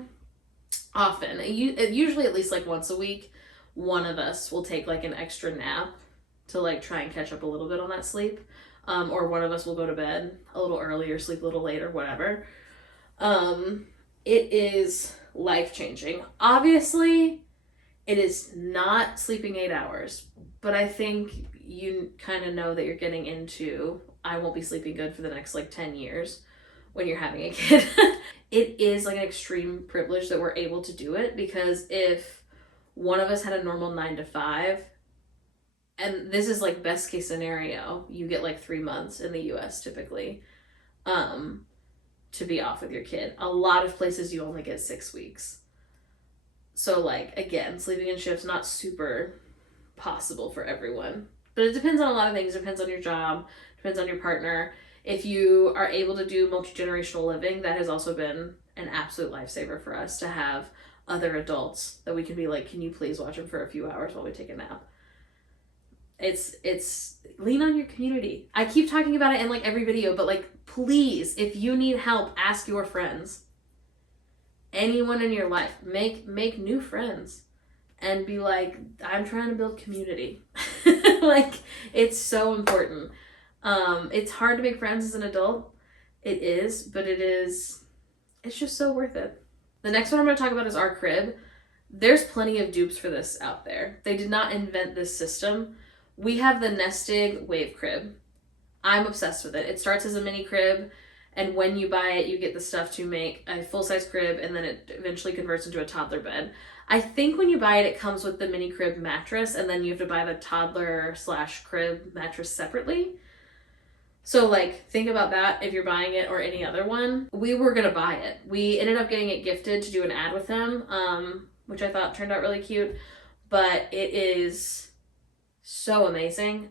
often, usually at least like once a week, one of us will take like an extra nap to like try and catch up a little bit on that sleep. Or one of us will go to bed a little early or sleep a little late or whatever. It is life-changing. Obviously, it is not sleeping 8 hours, but I think you kind of know that you're getting into, I won't be sleeping good for the next like 10 years when you're having a kid. It is like an extreme privilege that we're able to do it, because if one of us had a normal 9 to 5, and this is like best case scenario, you get like 3 months in the US typically, to be off with your kid. A lot of places you only get 6 weeks. So like, again, sleeping in shifts, not super possible for everyone, but it depends on a lot of things. It depends on your job, depends on your partner. If you are able to do multi-generational living, that has also been an absolute lifesaver for us, to have other adults that we can be like, can you please watch them for a few hours while we take a nap? It's lean on your community. I keep talking about it in like every video, but like, please, if you need help, ask your friends. Anyone in your life, make new friends and be like, I'm trying to build community. Like, it's so important. It's hard to make friends as an adult. It is, but it's just so worth it. The next one I'm going to talk about is our crib. There's plenty of dupes for this out there. They did not invent this system. We have the nested wave crib. I'm obsessed with it. It starts as a mini crib, and when you buy it, you get the stuff to make a full-size crib, and then it eventually converts into a toddler bed. I think when you buy it, it comes with the mini crib mattress, and then you have to buy the toddler/crib mattress separately. So like, think about that if you're buying it, or any other one. We were gonna buy it. We ended up getting it gifted to do an ad with them, which I thought turned out really cute, but it is so amazing.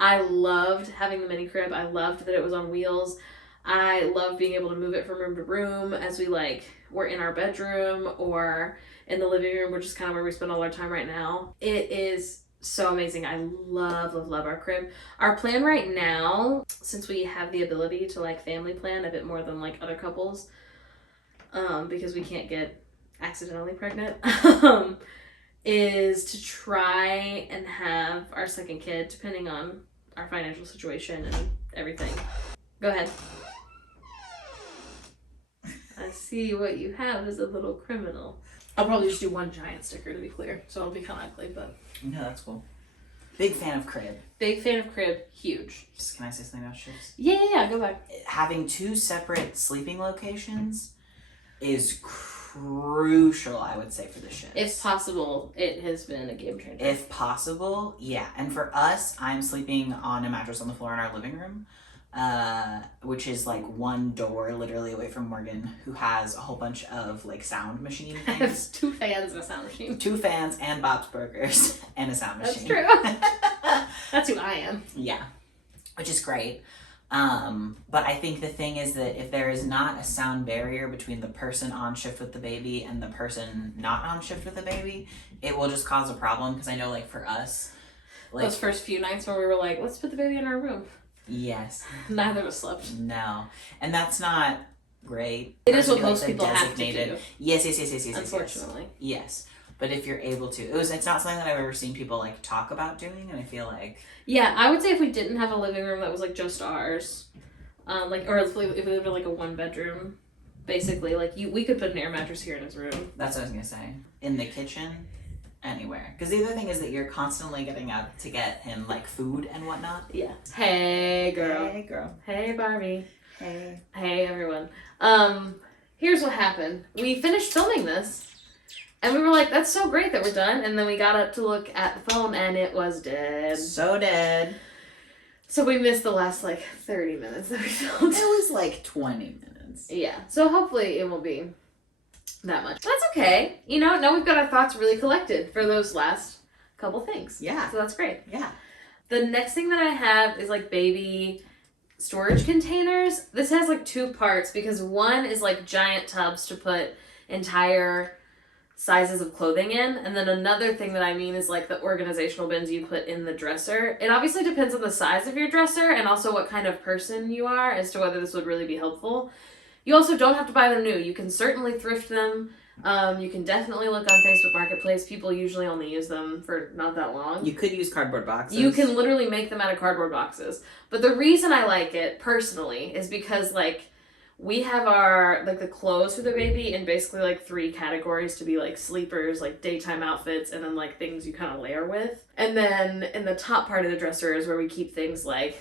I loved having the mini crib. I loved that it was on wheels. I love being able to move it from room to room as we like were in our bedroom or in the living room, which is kind of where we spend all our time right now. It is so amazing. I love our crib. Our plan right now, since we have the ability to like family plan a bit more than like other couples, because we can't get accidentally pregnant, is to try and have our second kid, depending on our financial situation and everything. Go ahead. I see what you have is a little criminal. I'll probably just do one giant sticker, to be clear, so it'll be kind of ugly, but... No, that's cool. Big fan of crib. Big fan of crib. Huge. Can I say something about shifts? Yeah, go back. Having 2 separate sleeping locations is crucial, I would say, for the shits. If possible, it has been a game changer. If possible, yeah. And for us, I'm sleeping on a mattress on the floor in our living room, which is like one door literally away from Morgan, who has a whole bunch of like sound machine things. Has 2 fans and a sound machine. 2 fans and Bob's Burgers and a sound machine. That's true. That's who I am. Yeah, which is great. But I think the thing is that if there is not a sound barrier between the person on shift with the baby and the person not on shift with the baby, it will just cause a problem. Because I know, like, for us, like, those first few nights where we were like, let's put the baby in our room. Yes. Neither of us slept. No. And that's not great. It is what Like most the people have to designated- do. Yes. Unfortunately. Yes. But if you're able to, it's not something that I've ever seen people like talk about doing, and I feel like Yeah, I would say if we didn't have a living room that was like just ours, or if we lived in like a 1-bedroom, basically, like we could put an air mattress here in his room. that's what I was gonna say. In the kitchen, anywhere. Because the other thing is that you're constantly getting out to get him like food and whatnot. Yeah. Hey girl. Hey girl. Hey Barbie. Hey. Hey everyone. Here's what happened. We finished filming this. And we were like, that's so great that we're done. And then we got up to look at the phone and it was dead. So dead. So we missed the last like 30 minutes that we filmed. It was like 20 minutes. Yeah. So hopefully it won't be that much. But that's okay. You know, now we've got our thoughts really collected for those last couple things. Yeah. So that's great. Yeah. The next thing that I have is like baby storage containers. This has like 2 parts because one is like giant tubs to put entire sizes of clothing in, and then another thing that I mean is like the organizational bins you put in the dresser. It obviously depends on the size of your dresser and also what kind of person you are as to whether this would really be helpful. You also don't have to buy them new. You can certainly thrift them. You can definitely look on Facebook Marketplace. People usually only use them for not that long. You could use cardboard boxes. You can literally make them out of cardboard boxes. But the reason I like it personally is because like we have our, like the clothes for the baby in basically like 3 categories to be like sleepers, like daytime outfits, and then like things you kind of layer with. And then in the top part of the dresser is where we keep things like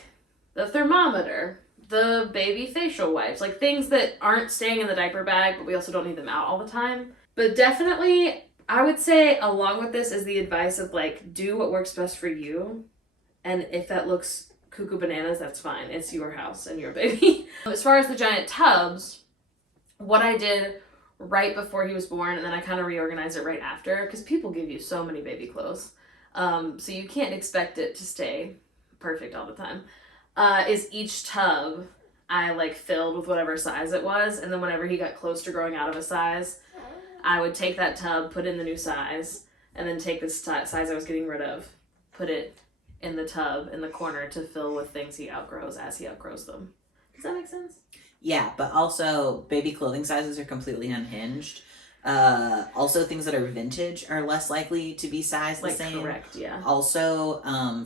the thermometer, the baby facial wipes, like things that aren't staying in the diaper bag, but we also don't need them out all the time. But definitely, I would say along with this is the advice of like, do what works best for you. And if that looks cuckoo bananas, that's fine. It's your house and your baby. As far as the giant tubs, what I did right before he was born, and then I kind of reorganized it right after, because people give you so many baby clothes. So you can't expect it to stay perfect all the time. Is each tub I like filled with whatever size it was, and then whenever he got close to growing out of a size, I would take that tub, put in the new size, and then take the size I was getting rid of, put it in the tub in the corner to fill with things he outgrows as he outgrows them. Does that make sense? Yeah, but also baby clothing sizes are completely unhinged. Also, things that are vintage are less likely to be sized the same. Correct, yeah. Also,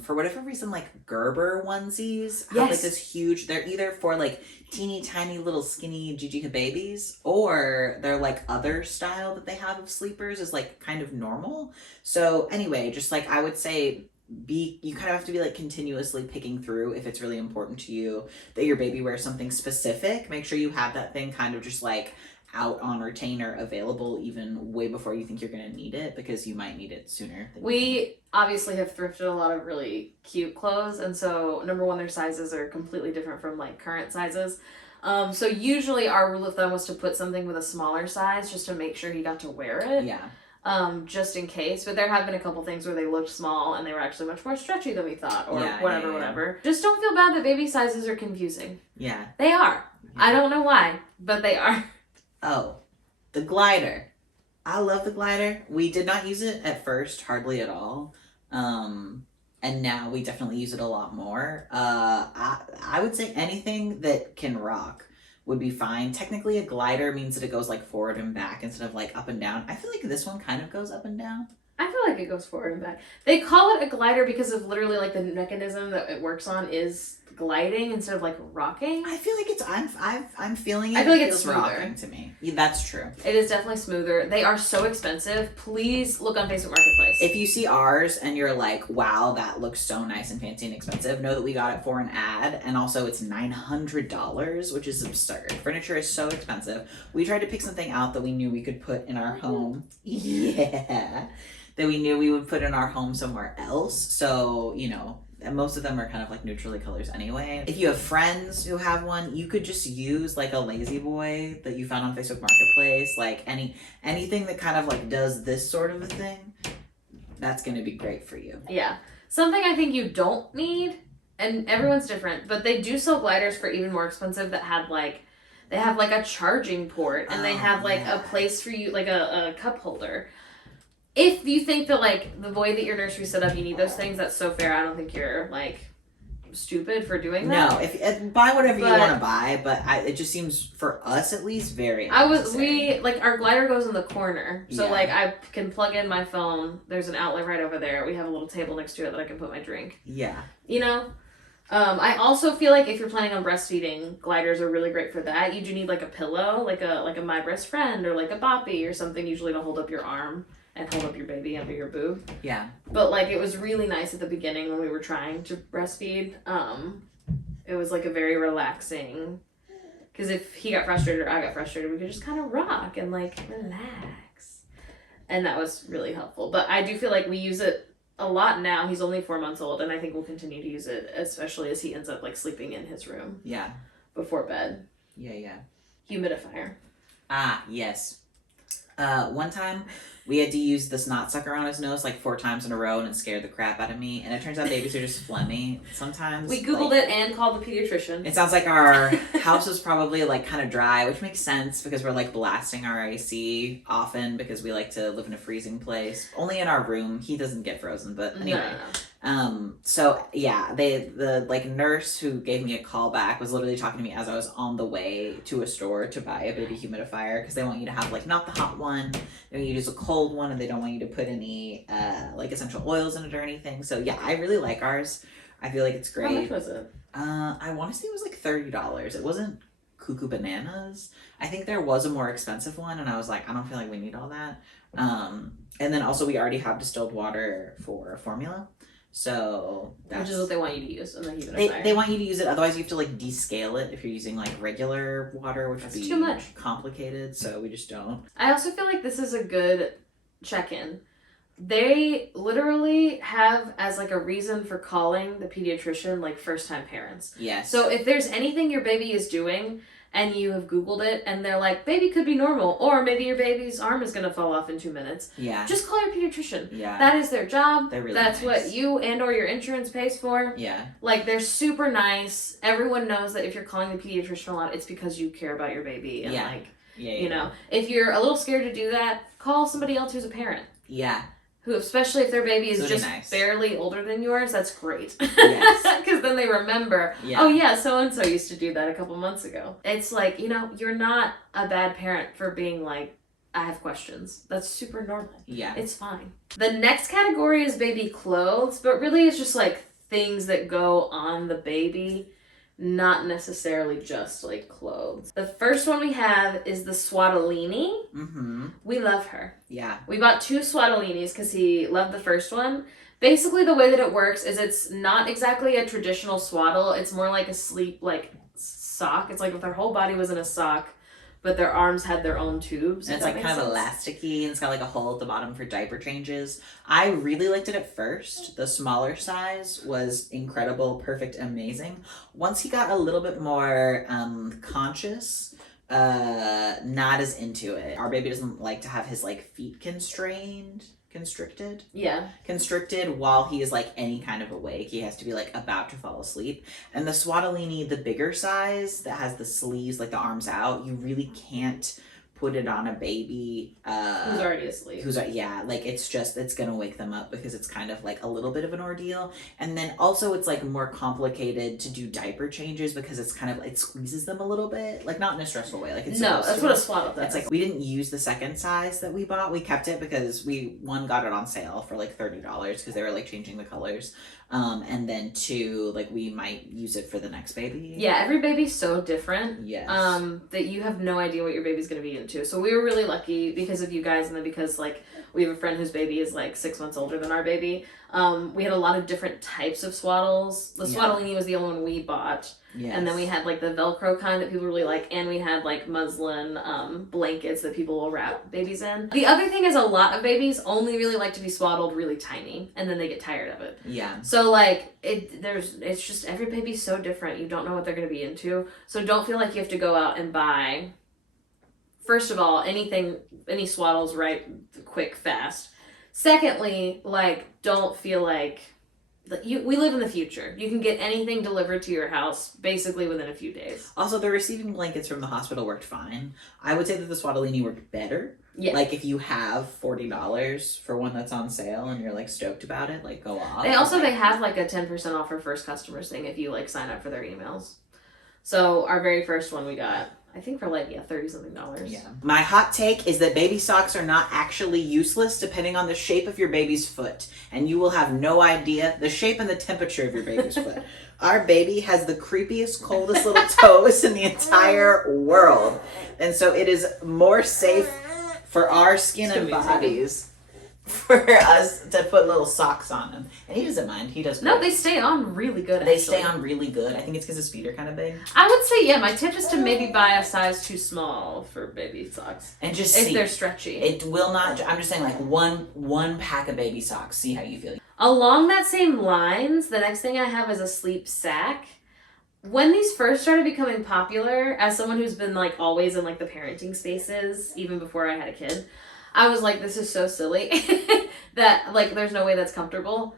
for whatever reason, like Gerber onesies have like this huge. They're either for like teeny tiny little skinny Gigi babies, or they're like other style that they have of sleepers is like kind of normal. So anyway, just like I would say, you kind of have to be like continuously picking through if it's really important to you that your baby wears something specific. Make sure you have that thing kind of just like out on retainer available even way before you think you're going to need it, because you might need it sooner than we obviously have thrifted a lot of really cute clothes, and so number one, their sizes are completely different from like current sizes. So usually our rule of thumb was to put something with a smaller size just to make sure he got to wear it. Yeah. Just in case. But there have been a couple things where they looked small and they were actually much more stretchy than we thought, or whatever. Just don't feel bad that baby sizes are confusing. Yeah. They are. I don't know why, but they are. Oh, the glider. I love the glider. We did not use it at first, hardly at all. And now we definitely use it a lot more. I would say anything that can rock would be fine. Technically, a glider means that it goes like forward and back instead of like up and down. I feel like this one kind of goes up and down. I feel like it goes forward and back. They call it a glider because of literally like the mechanism that it works on is gliding instead of like rocking. I feel like it's I'm feeling it. I feel like it it's feels smoother. rocking to me. Yeah, that's true. It is definitely smoother. They are so expensive. Please look on Facebook Marketplace. If you see ours and you're like, wow, that looks so nice and fancy and expensive, know that we got it for an ad, and also it's $900, which is absurd. Furniture is so expensive. We tried to pick something out that we knew we could put in our home. Yeah. That we knew we would put in our home somewhere else. So, you know, and most of them are kind of like neutrally colors anyway. If you have friends who have one, you could just use like a lazy boy that you found on Facebook Marketplace, like anything that kind of like does this sort of a thing. That's going to be great for you. Yeah. Something I think you don't need, and everyone's different, but they do sell gliders for even more expensive that have like, they have like a charging port and they have like a place for you, like a cup holder. If you think that like the way that your nursery set up, you need those things, that's so fair. I don't think you're like stupid for doing that. No, if buy whatever you want to buy, but it just seems for us at least very unnecessary. Like our glider goes in the corner, so Yeah. like I can plug in my phone. There's an outlet right over there. We have a little table next to it that I can put my drink. Yeah. You know. I also feel like if you're planning on breastfeeding, gliders are really great for that. You do need like a pillow, like a My Breast Friend or like a boppy or something, usually to hold up your arm and hold up your baby under your boob. Yeah. But like it was really nice at the beginning when we were trying to breastfeed. It was like a very relaxing, because if he got frustrated or I got frustrated, we could just kind of rock and like relax, and that was really helpful. But I do feel like we use it a lot now. He's only 4 months old, and I think we'll continue to use it, especially as he ends up like sleeping in his room. Yeah. Before bed. Yeah. Humidifier. Ah, yes. One time we had to use the snot sucker on his nose like 4 times in a row, and it scared the crap out of me. And it turns out babies are just phlegmy sometimes. We Googled it and called the pediatrician. It sounds like our house was probably like kind of dry, which makes sense because we're like blasting our AC often because we like to live in a freezing place. Only in our room. He doesn't get frozen, but anyway. So yeah, the like nurse who gave me a call back was literally talking to me as I was on the way to a store to buy a baby humidifier, because they want you to have like not the hot one, they want you to use a cold one, and they don't want you to put any like essential oils in it or anything. So yeah, I really like ours. I feel like it's great. How much was it? I want to say it was like $30. It wasn't cuckoo bananas. I think there was a more expensive one, and I was like, I don't feel like we need all that. And then also we already have distilled water for formula. So that's, which is what they want you to use in the humidifier. They want you to use it, otherwise you have to like descale it if you're using like regular water, which would be too much complicated, so we just don't. I also feel like this is a good check-in. They literally have as like a reason for calling the pediatrician like first-time parents. Yes. So if there's anything your baby is doing and you have Googled it and they're like, baby could be normal, or maybe your baby's arm is going to fall off in 2 minutes. Yeah. Just call your pediatrician. Yeah. That is their job. They're really That's nice. what you and or your insurance pays for. Yeah. Like, they're super nice. Everyone knows that if you're calling the pediatrician a lot, it's because you care about your baby. And like, you know, if you're a little scared to do that, call somebody else who's a parent. Yeah. Who, especially if their baby is really just nice. barely older than yours, that's great. Yes. Because then they remember, oh yeah, so-and-so used to do that a couple months ago. It's like, you know, you're not a bad parent for being like, I have questions. That's super normal. Yeah. It's fine. The next category is baby clothes, but really it's just like things that go on the baby, not necessarily just like clothes. The first one we have is the swaddlini. Mm-hmm. We love her. Yeah. We bought 2 swaddlinis because he loved the first one. Basically, the way that it works is it's not exactly a traditional swaddle. It's more like a sleep like sock. It's like if their whole body was in a sock, but their arms had their own tubes. And it's like kind of elasticy, and it's got like a hole at the bottom for diaper changes. I really liked it at first. The smaller size was incredible, perfect, amazing. Once he got a little bit more conscious, not as into it. Our baby doesn't like to have his like feet constricted while he is like any kind of awake. He has to be like about to fall asleep. And the swaddlini, the bigger size that has the sleeves, like the arms out, you really can't put it on a baby who's already asleep. Like it's gonna wake them up because it's kind of like a little bit of an ordeal. And then also it's like more complicated to do diaper changes because it's kind of, it squeezes them a little bit, like not in a stressful way, like it's no, that's what a swaddle does. It's like we didn't use the second size that we bought. We kept it because we got it on sale for like $30 because they were like changing the colors. And then 2, like we might use it for the next baby. Yeah, every baby's so different. Yes. That you have no idea what your baby's gonna be into. So we were really lucky because of you guys, and then because like we have a friend whose baby is like 6 months older than our baby. We had a lot of different types of swaddles. The swaddling was the only one we bought. Yes. And then we had like the Velcro kind that people really like, and we had like muslin blankets that people will wrap babies in. The other thing is a lot of babies only really like to be swaddled really tiny, and then they get tired of it. Yeah. So like it's just every baby's so different. You don't know what they're gonna be into. So don't feel like you have to go out and buy, first of all, any swaddles right quick, fast. Secondly, like don't feel like we live in the future. You can get anything delivered to your house basically within a few days. Also, the receiving blankets from the hospital worked fine. I would say that the Swaddlini worked better. Yeah. Like if you have $40 for one that's on sale and you're like stoked about it, like go off. They have like a 10% off for first customers thing if you like sign up for their emails. So our very first one we got, I think for like, $30-something. Yeah. My hot take is that baby socks are not actually useless depending on the shape of your baby's foot. And you will have no idea the shape and the temperature of your baby's foot. Our baby has the creepiest, coldest little toes in the entire world. And so it is more safe for our skin and bodies for us to put little socks on him. And he doesn't mind. He does. No, they stay on really good. They stay on really good. I think it's because his feet are kind of big. I would say, my tip is to maybe buy a size too small for baby socks. And just if they're stretchy. It will not, I'm just saying like one pack of baby socks. See how you feel. Along that same lines, the next thing I have is a sleep sack. When these first started becoming popular, as someone who's been like always in like the parenting spaces, even before I had a kid, I was like, this is so silly that like there's no way that's comfortable.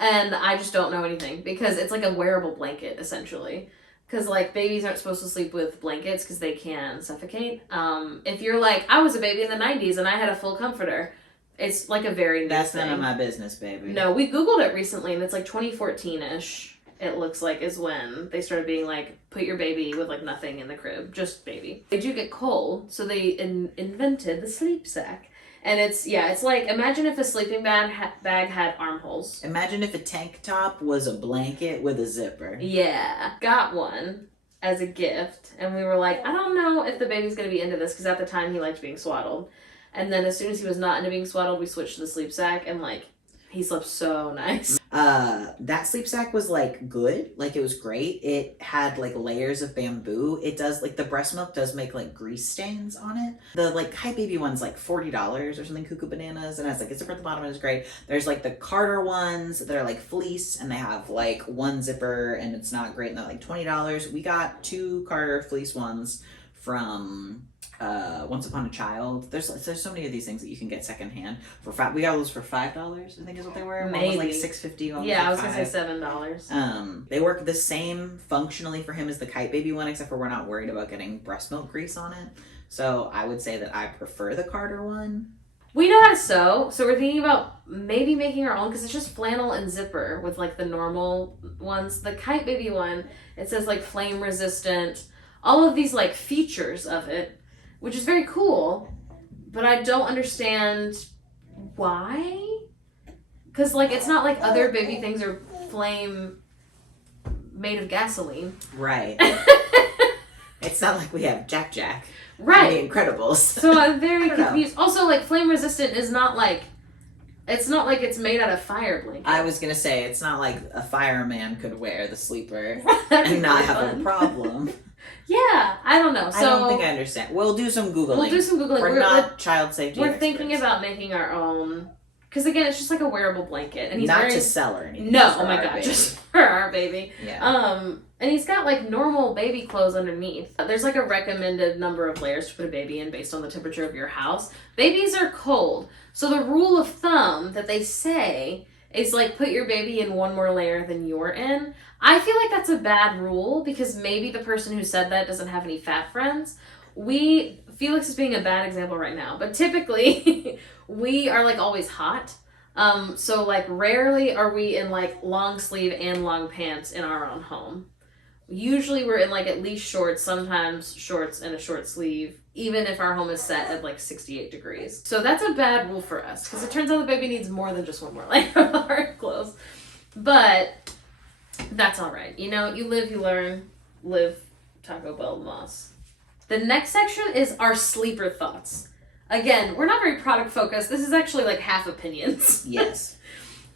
And I just don't know anything because it's like a wearable blanket essentially. Because like babies aren't supposed to sleep with blankets because they can suffocate. If you're like, I was a baby in the 90s and I had a full comforter, it's like a very new That's thing. none of my business, baby. No, we Googled it recently and it's like 2014-ish. It looks like is when they started being like, put your baby with like nothing in the crib, just baby. They do get cold, so they invented the sleep sack. And it's like, imagine if a sleeping bag had armholes. Imagine if a tank top was a blanket with a zipper. Yeah. Got one as a gift. And we were like, I don't know if the baby's going to be into this, because at the time he liked being swaddled. And then as soon as he was not into being swaddled, we switched to the sleep sack, and like, he slept so nice. That sleep sack was like good. Like it was great. It had like layers of bamboo. It does like the breast milk does make like grease stains on it. The like Hi Baby one's like $40 or something, cuckoo bananas, and has like a zipper at the bottom and it's great. There's like the Carter ones that are like fleece and they have like one zipper and it's not great and they're like $20. We got 2 Carter fleece ones from Once Upon a Child. There's so many of these things that you can get secondhand for we got those for $5, I think is what they were. Maybe. One was like $6.50. One yeah, was I was like gonna say $7. They work the same functionally for him as the Kite Baby one, except for we're not worried about getting breast milk grease on it. So I would say that I prefer the Carter one. We know how to sew, so we're thinking about maybe making our own, because it's just flannel and zipper with like the normal ones. The Kite Baby one, it says like flame resistant, all of these like features of it, which is very cool, but I don't understand why. Because like it's not like other baby things are flame made of gasoline. Right. It's not like we have Jack Jack. Right. The Incredibles. So I'm very confused. Also, like flame resistant is not like, it's not like it's made out of fire blanket. I was gonna say it's not like a fireman could wear the sleeper and not have a problem. Yeah, I don't know. So I don't think I understand. We'll do some Googling. We're not child safety We're experts. thinking about making our own. Because again, it's just like a wearable blanket. And he's not to sell or anything. No, oh my god, just for our baby. Yeah. And he's got like normal baby clothes underneath. There's like a recommended number of layers to put a baby in based on the temperature of your house. Babies are cold. So the rule of thumb that they say is like put your baby in one more layer than you're in. I feel like that's a bad rule because maybe the person who said that doesn't have any fat friends. We Felix is being a bad example right now, but typically we are like always hot. So like rarely are we in like long sleeve and long pants in our own home. Usually we're in like at least shorts, sometimes shorts and a short sleeve, even if our home is set at like 68 degrees. So that's a bad rule for us because it turns out the baby needs more than just one more layer of hard clothes. But that's all right. You know, you live, you learn. Live, Taco Bell, Moss. The next section is our sleeper thoughts. Again, we're not very product focused. This is actually like half opinions. Yes.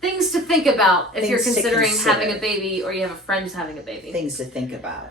Things to think about if you're Things to considering consider. having a baby or you have a friend who's having a baby. Things to think about.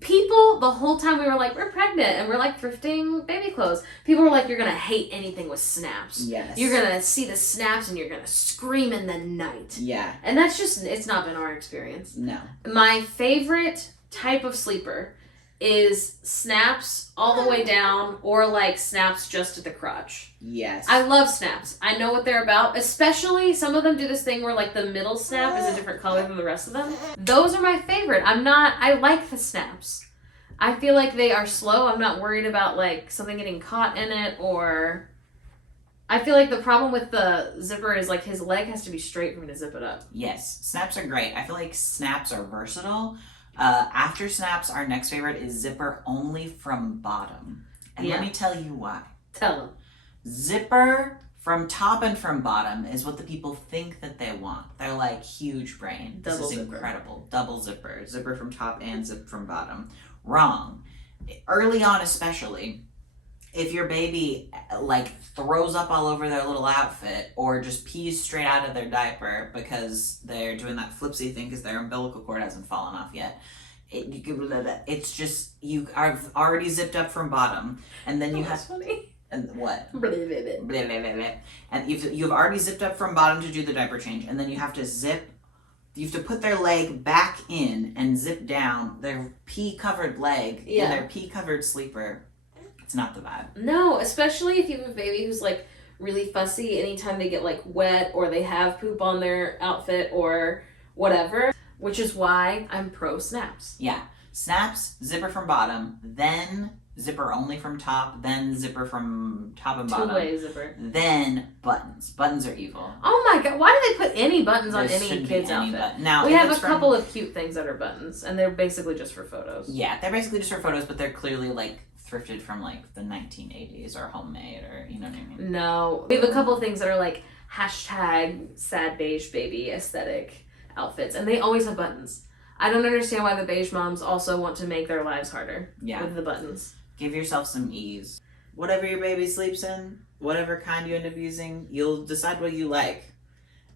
People, the whole time we were like, we're pregnant and we're like thrifting baby clothes. People were like, you're going to hate anything with snaps. Yes. You're going to see the snaps and you're going to scream in the night. Yeah. And that's just, it's not been our experience. No. My favorite type of sleeper is snaps all the way down or like snaps just at the crotch. Yes. I love snaps. I know what they're about, especially some of them do this thing where like the middle snap is a different color than the rest of them. Those are my favorite. I like the snaps. I feel like they are slow. I'm not worried about like something getting caught in it, or I feel like the problem with the zipper is like his leg has to be straight for me to zip it up. Yes. Snaps are great. I feel like snaps are versatile. After snaps, our next favorite is zipper only from bottom. And let me tell you why. Tell him. Zipper from top and from bottom is what the people think that they want. They're like, huge brain. This is incredible. Double zipper. Zipper from top and zip from bottom. Wrong. Early on especially, if your baby like throws up all over their little outfit or just pees straight out of their diaper because they're doing that flipsy thing because their umbilical cord hasn't fallen off yet, it's just you are already zipped up from bottom, and then you have funny. And what? Blah. And you've already zipped up from bottom to do the diaper change, and then you have to put their leg back in and zip down their pee covered leg in their pee covered sleeper. It's not the vibe. No, especially if you have a baby who's like really fussy anytime they get like wet or they have poop on their outfit or whatever, which is why I'm pro snaps. Yeah. Snaps, zipper from bottom, then zipper only from top, then zipper from top and bottom. Two-way zipper. Then buttons. Buttons are evil. Oh my god, why do they put any buttons on There any shouldn't be kid's any outfit? Now, we if have it's a couple of cute things that are buttons, and they're basically just for photos. Yeah, they're basically just for photos, but they're clearly like thrifted from like the 1980s or homemade, or you know what I mean? No. We have a couple of things that are like hashtag sad beige baby aesthetic outfits, and they always have buttons. I don't understand why the beige moms also want to make their lives harder with the buttons. Give yourself some ease. Whatever your baby sleeps in, whatever kind you end up using, you'll decide what you like.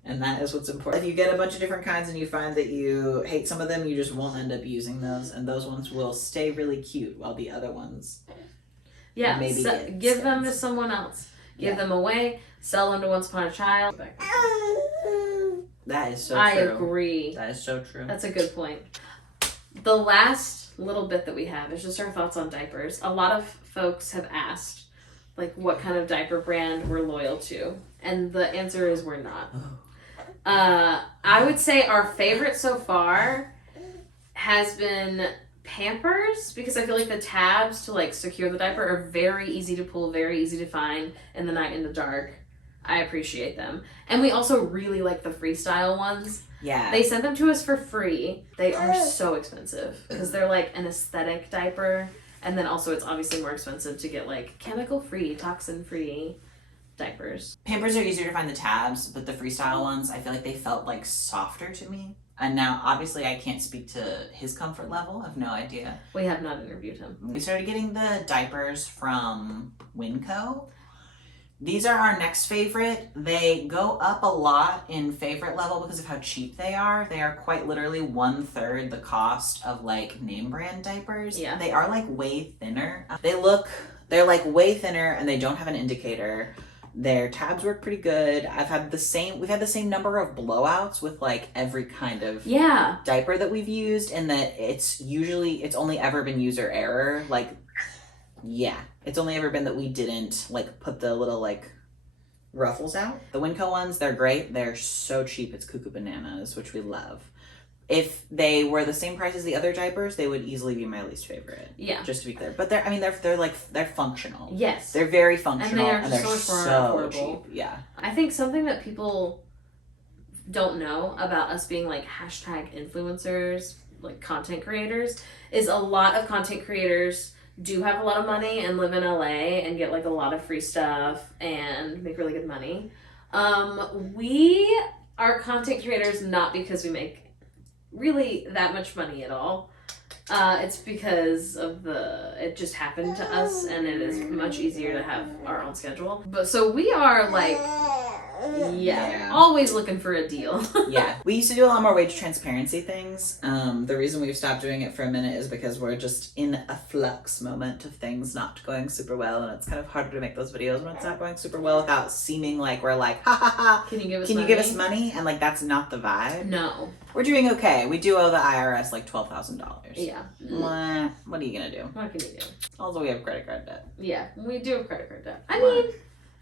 And that is what's important. If you get a bunch of different kinds and you find that you hate some of them, you just won't end up using those. And those ones will stay really cute while the other ones give them to someone else. Give them away. Sell them to Once Upon a Child. That is so true. I agree. That is so true. That's a good point. The last little bit that we have is just our thoughts on diapers. A lot of folks have asked, like, what kind of diaper brand we're loyal to. And the answer is we're not. I would say our favorite so far has been Pampers, because I feel like the tabs to like secure the diaper are very easy to pull, very easy to find in the night in the dark. I appreciate them. And we also really like the freestyle ones. Yeah. They sent them to us for free. They are so expensive because they're like an aesthetic diaper. And then also it's obviously more expensive to get like chemical-free, toxin-free diapers. Pampers are easier to find the tabs, but the freestyle ones, I feel like they felt like softer to me. And now, obviously, I can't speak to his comfort level. I have no idea. We have not interviewed him. We started getting the diapers from Winco. These are our next favorite. They go up a lot in favorite level because of how cheap they are. They are quite literally 1/3 the cost of like name brand diapers. Yeah. They are like way thinner. They're like way thinner and they don't have an indicator. Their tabs work pretty good. We've had the same number of blowouts with like every kind of diaper that we've used, and that it's only ever been user error. It's only ever been that we didn't like put the little like ruffles out. The Winco ones, they're great. They're so cheap. It's cuckoo bananas, which we love. if they were the same price as the other diapers, they would easily be my least favorite. Yeah. Just to be clear. But they're functional. Yes. They're very functional and they're so cheap. Yeah. I think something that people don't know about us being like hashtag influencers, like content creators, is a lot of content creators do have a lot of money and live in LA and get like a lot of free stuff and make really good money. We are content creators not because we make really that much money at all. It's because of it just happened to us, and it is much easier to have our own schedule. But so we are like, always looking for a deal. Yeah. We used to do a lot more wage transparency things. The reason we've stopped doing it for a minute is because we're just in a flux moment of things not going super well, and it's kind of harder to make those videos when it's not going super well without seeming like we're like, ha ha ha, Can you give us money? And like, that's not the vibe. No. We're doing okay. We do owe the IRS like $12,000. Yeah. What are you gonna do? What can you do? Also, we have credit card debt. Yeah, we do have credit card debt. I mean,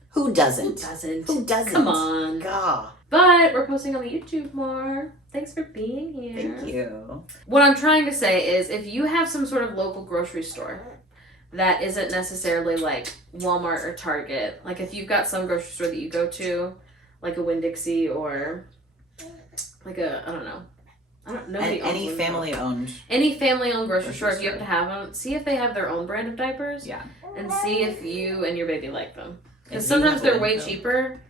who doesn't? Who doesn't? Come on. God. But we're posting on the YouTube more. Thanks for being here. Thank you. What I'm trying to say is, if you have some sort of local grocery store that isn't necessarily like Walmart or Target, like if you've got some grocery store that you go to, like a Winn-Dixie or like I don't know, any family-owned grocery store, if you have to have them, see if they have their own brand of diapers. Yeah. And see if you and your baby like them. Because sometimes they're way cheaper,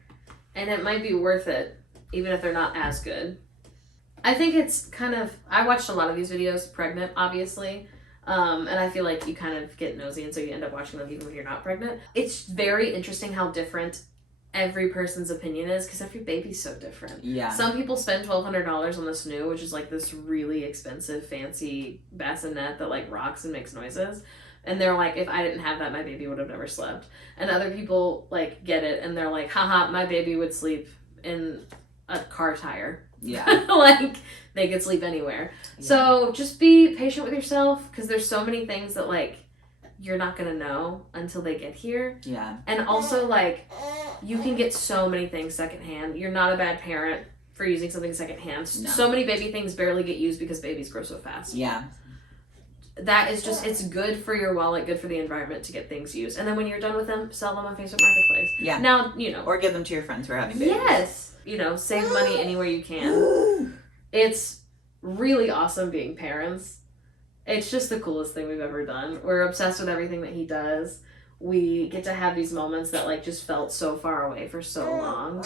and it might be worth it, even if they're not as good. I think it's kind of, I watched a lot of these videos pregnant, obviously, and I feel like you kind of get nosy, and so you end up watching them even when you're not pregnant. It's very interesting how different every person's opinion is, because every baby's so different. Yeah. Some people spend $1,200 on the snoo, which is like this really expensive, fancy bassinet that like rocks and makes noises. And they're like, if I didn't have that, my baby would have never slept. And other people like get it, and they're like, haha, my baby would sleep in a car tire. Yeah. Like, they could sleep anywhere. Yeah. So just be patient with yourself, because there's so many things that like you're not gonna know until they get here. Yeah. And also like, you can get so many things secondhand. You're not a bad parent for using something secondhand. No. So many baby things barely get used because babies grow so fast. Yeah. That is just, it's good for your wallet, good for the environment to get things used. And then when you're done with them, sell them on Facebook Marketplace. Yeah. Now, you know. Or give them to your friends who are having babies. Yes. You know, save money anywhere you can. It's really awesome being parents. It's just the coolest thing we've ever done. We're obsessed with everything that he does. We get to have these moments that like just felt so far away for so long.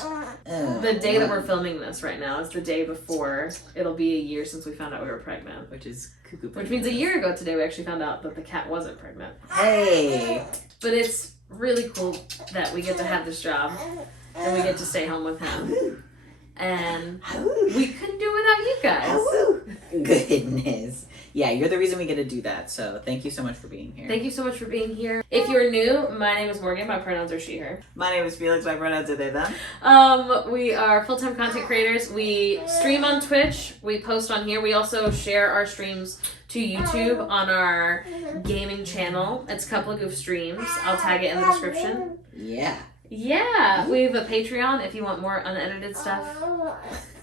The day that we're filming this right now is the day before it'll be a year since we found out we were pregnant. Which is cuckoo. Which means a year ago today we actually found out that the cat wasn't pregnant. Hey! But it's really cool that we get to have this job and we get to stay home with him. And we couldn't do it without you guys. Goodness. Yeah, you're the reason we get to do that. So thank you so much for being here. Thank you so much for being here. If you're new, my name is Morgan. My pronouns are she, her. My name is Felix. My pronouns are they, them. We are full-time content creators. We stream on Twitch. We post on here. We also share our streams to YouTube on our gaming channel. It's CouplaGoofs Streams. I'll tag it in the description. Yeah. Yeah. We have a Patreon if you want more unedited stuff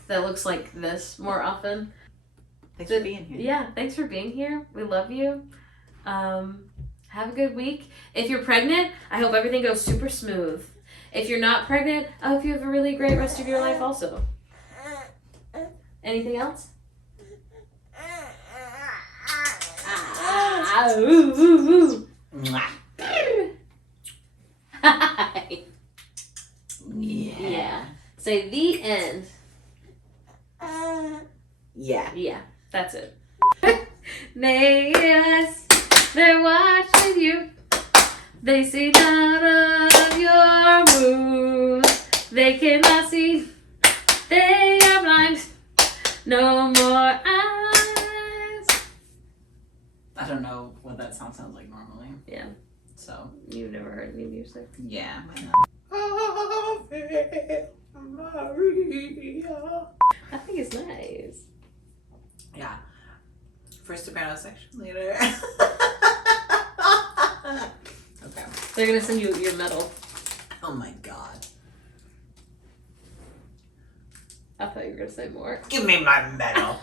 that looks like this more often. Thanks for being here. Yeah, thanks for being here. We love you. Have a good week. If you're pregnant, I hope everything goes super smooth. If you're not pregnant, I hope you have a really great rest of your life also. Anything else? Yeah. Say the end. Yeah. Yeah, that's it. Yes, they're watching you. They see none of your moves. They cannot see. They are blind. No more eyes. I don't know what that sounds like normally. Yeah. So. You've never heard any music? Yeah. I think it's nice. Yeah. First soprano section, later. Okay. They're gonna send you your medal. Oh my god. I thought you were gonna say more. Give me my medal.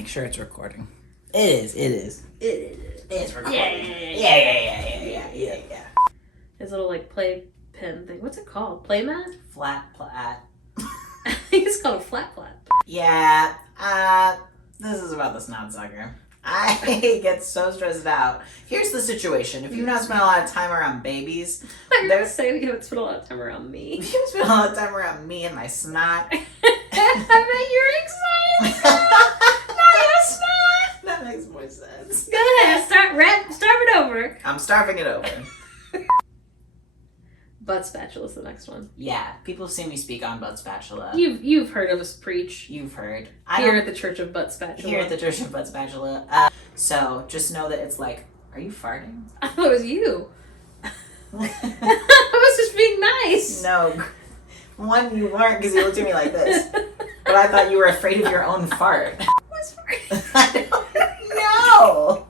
make sure it's recording. It is. It's recording. Yeah. His little like play pen thing. What's it called? Playmat? Flat plat. I think it's called a flat. Yeah. This is about the snot sucker. I get so stressed out. Here's the situation. If you've not spent a lot of time around babies, I was gonna say we haven't spent a lot of time around me. if you've spent a lot of time around me and my snot, I bet you're excited. Not your snot. that makes more sense. Go ahead, starve it over. I'm starving it over. Butt spatula is the next one. Yeah, people have seen me speak on butt spatula. You've heard of us preach. You've heard. Here at the Church of Butt Spatula. Here at the Church of Butt Spatula. So just know that it's like, are you farting? I thought it was you. I was just being nice. No. One, you weren't because you looked at me like this. But I thought you were afraid of your own fart. What's farting? I don't know.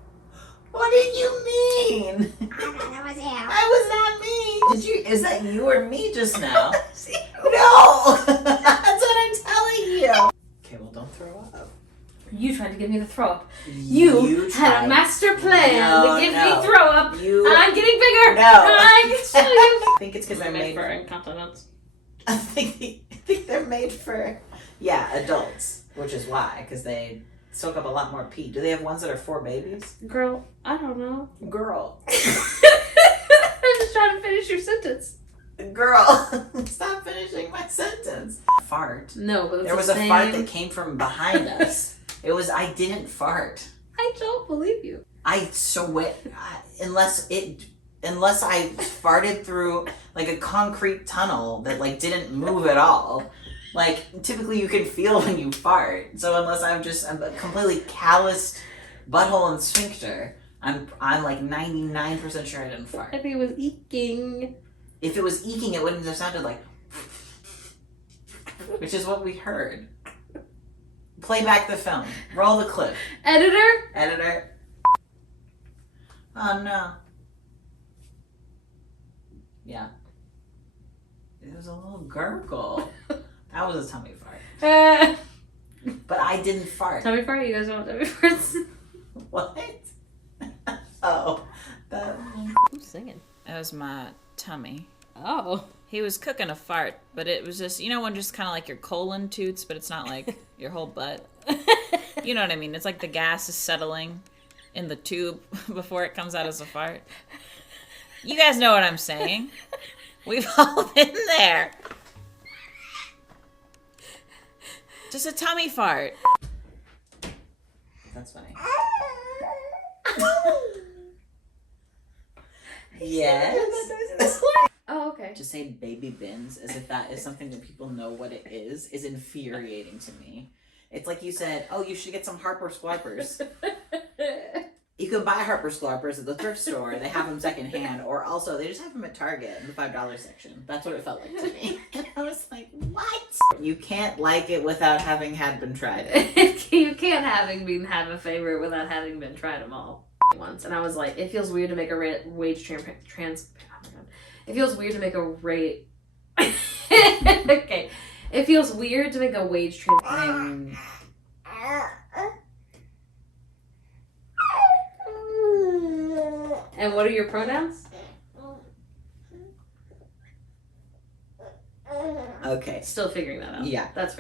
What did you mean? I thought that was you. I was not me. Did you? Is that you or me just now? See? No. That's what I'm telling you. Okay, well, don't throw up. You tried to give me the throw up. You had tried. a master plan to give me throw up. You. And I'm getting bigger. No. I can show you. I think it's because they're made for incontinence. I think they're made for, adults, which is why, because they soak up a lot more pee. Do they have ones that are for babies? Girl, I don't know. Girl. I'm just trying to finish your sentence. Girl, stop finishing my sentence. Fart. No, but There was a fart that came from behind us. I didn't fart. I don't believe you. Unless I farted through like a concrete tunnel that like didn't move at all. Like typically you can feel when you fart. So unless I'm a completely calloused butthole and sphincter, I'm like 99% sure I didn't fart. I think it was eking. If it was eking, it wouldn't have sounded like, which is what we heard. Play back the film. Roll the clip. Editor. Oh no. Yeah. It was a little gurgle. That was a tummy fart. But I didn't fart. Tummy fart? You guys want tummy farts? What? Oh. Who's singing? That was my tummy. Oh. He was cooking a fart, but it was just, when just kind of like your colon toots, but it's not like your whole butt. You know what I mean? It's like the gas is settling in the tube before it comes out as a fart. You guys know what I'm saying. We've all been there. Just a tummy fart. That's funny. Yes. Oh, okay. Just say baby bins as if that is something that people know what it is infuriating to me. It's like you said, oh, you should get some Harper Squarpers. You can buy Harper Squarpers at the thrift store. They have them secondhand, or also they just have them at Target in the $5 section. That's what it felt like to me. And I was like, what? You can't like it without having You can't have a favorite without having been tried them all once. And I was like, it feels weird to make a wage It feels weird to make a rate. Okay. It feels weird to make a wage trans. And what are your pronouns? Okay. Still figuring that out. Yeah. That's fair.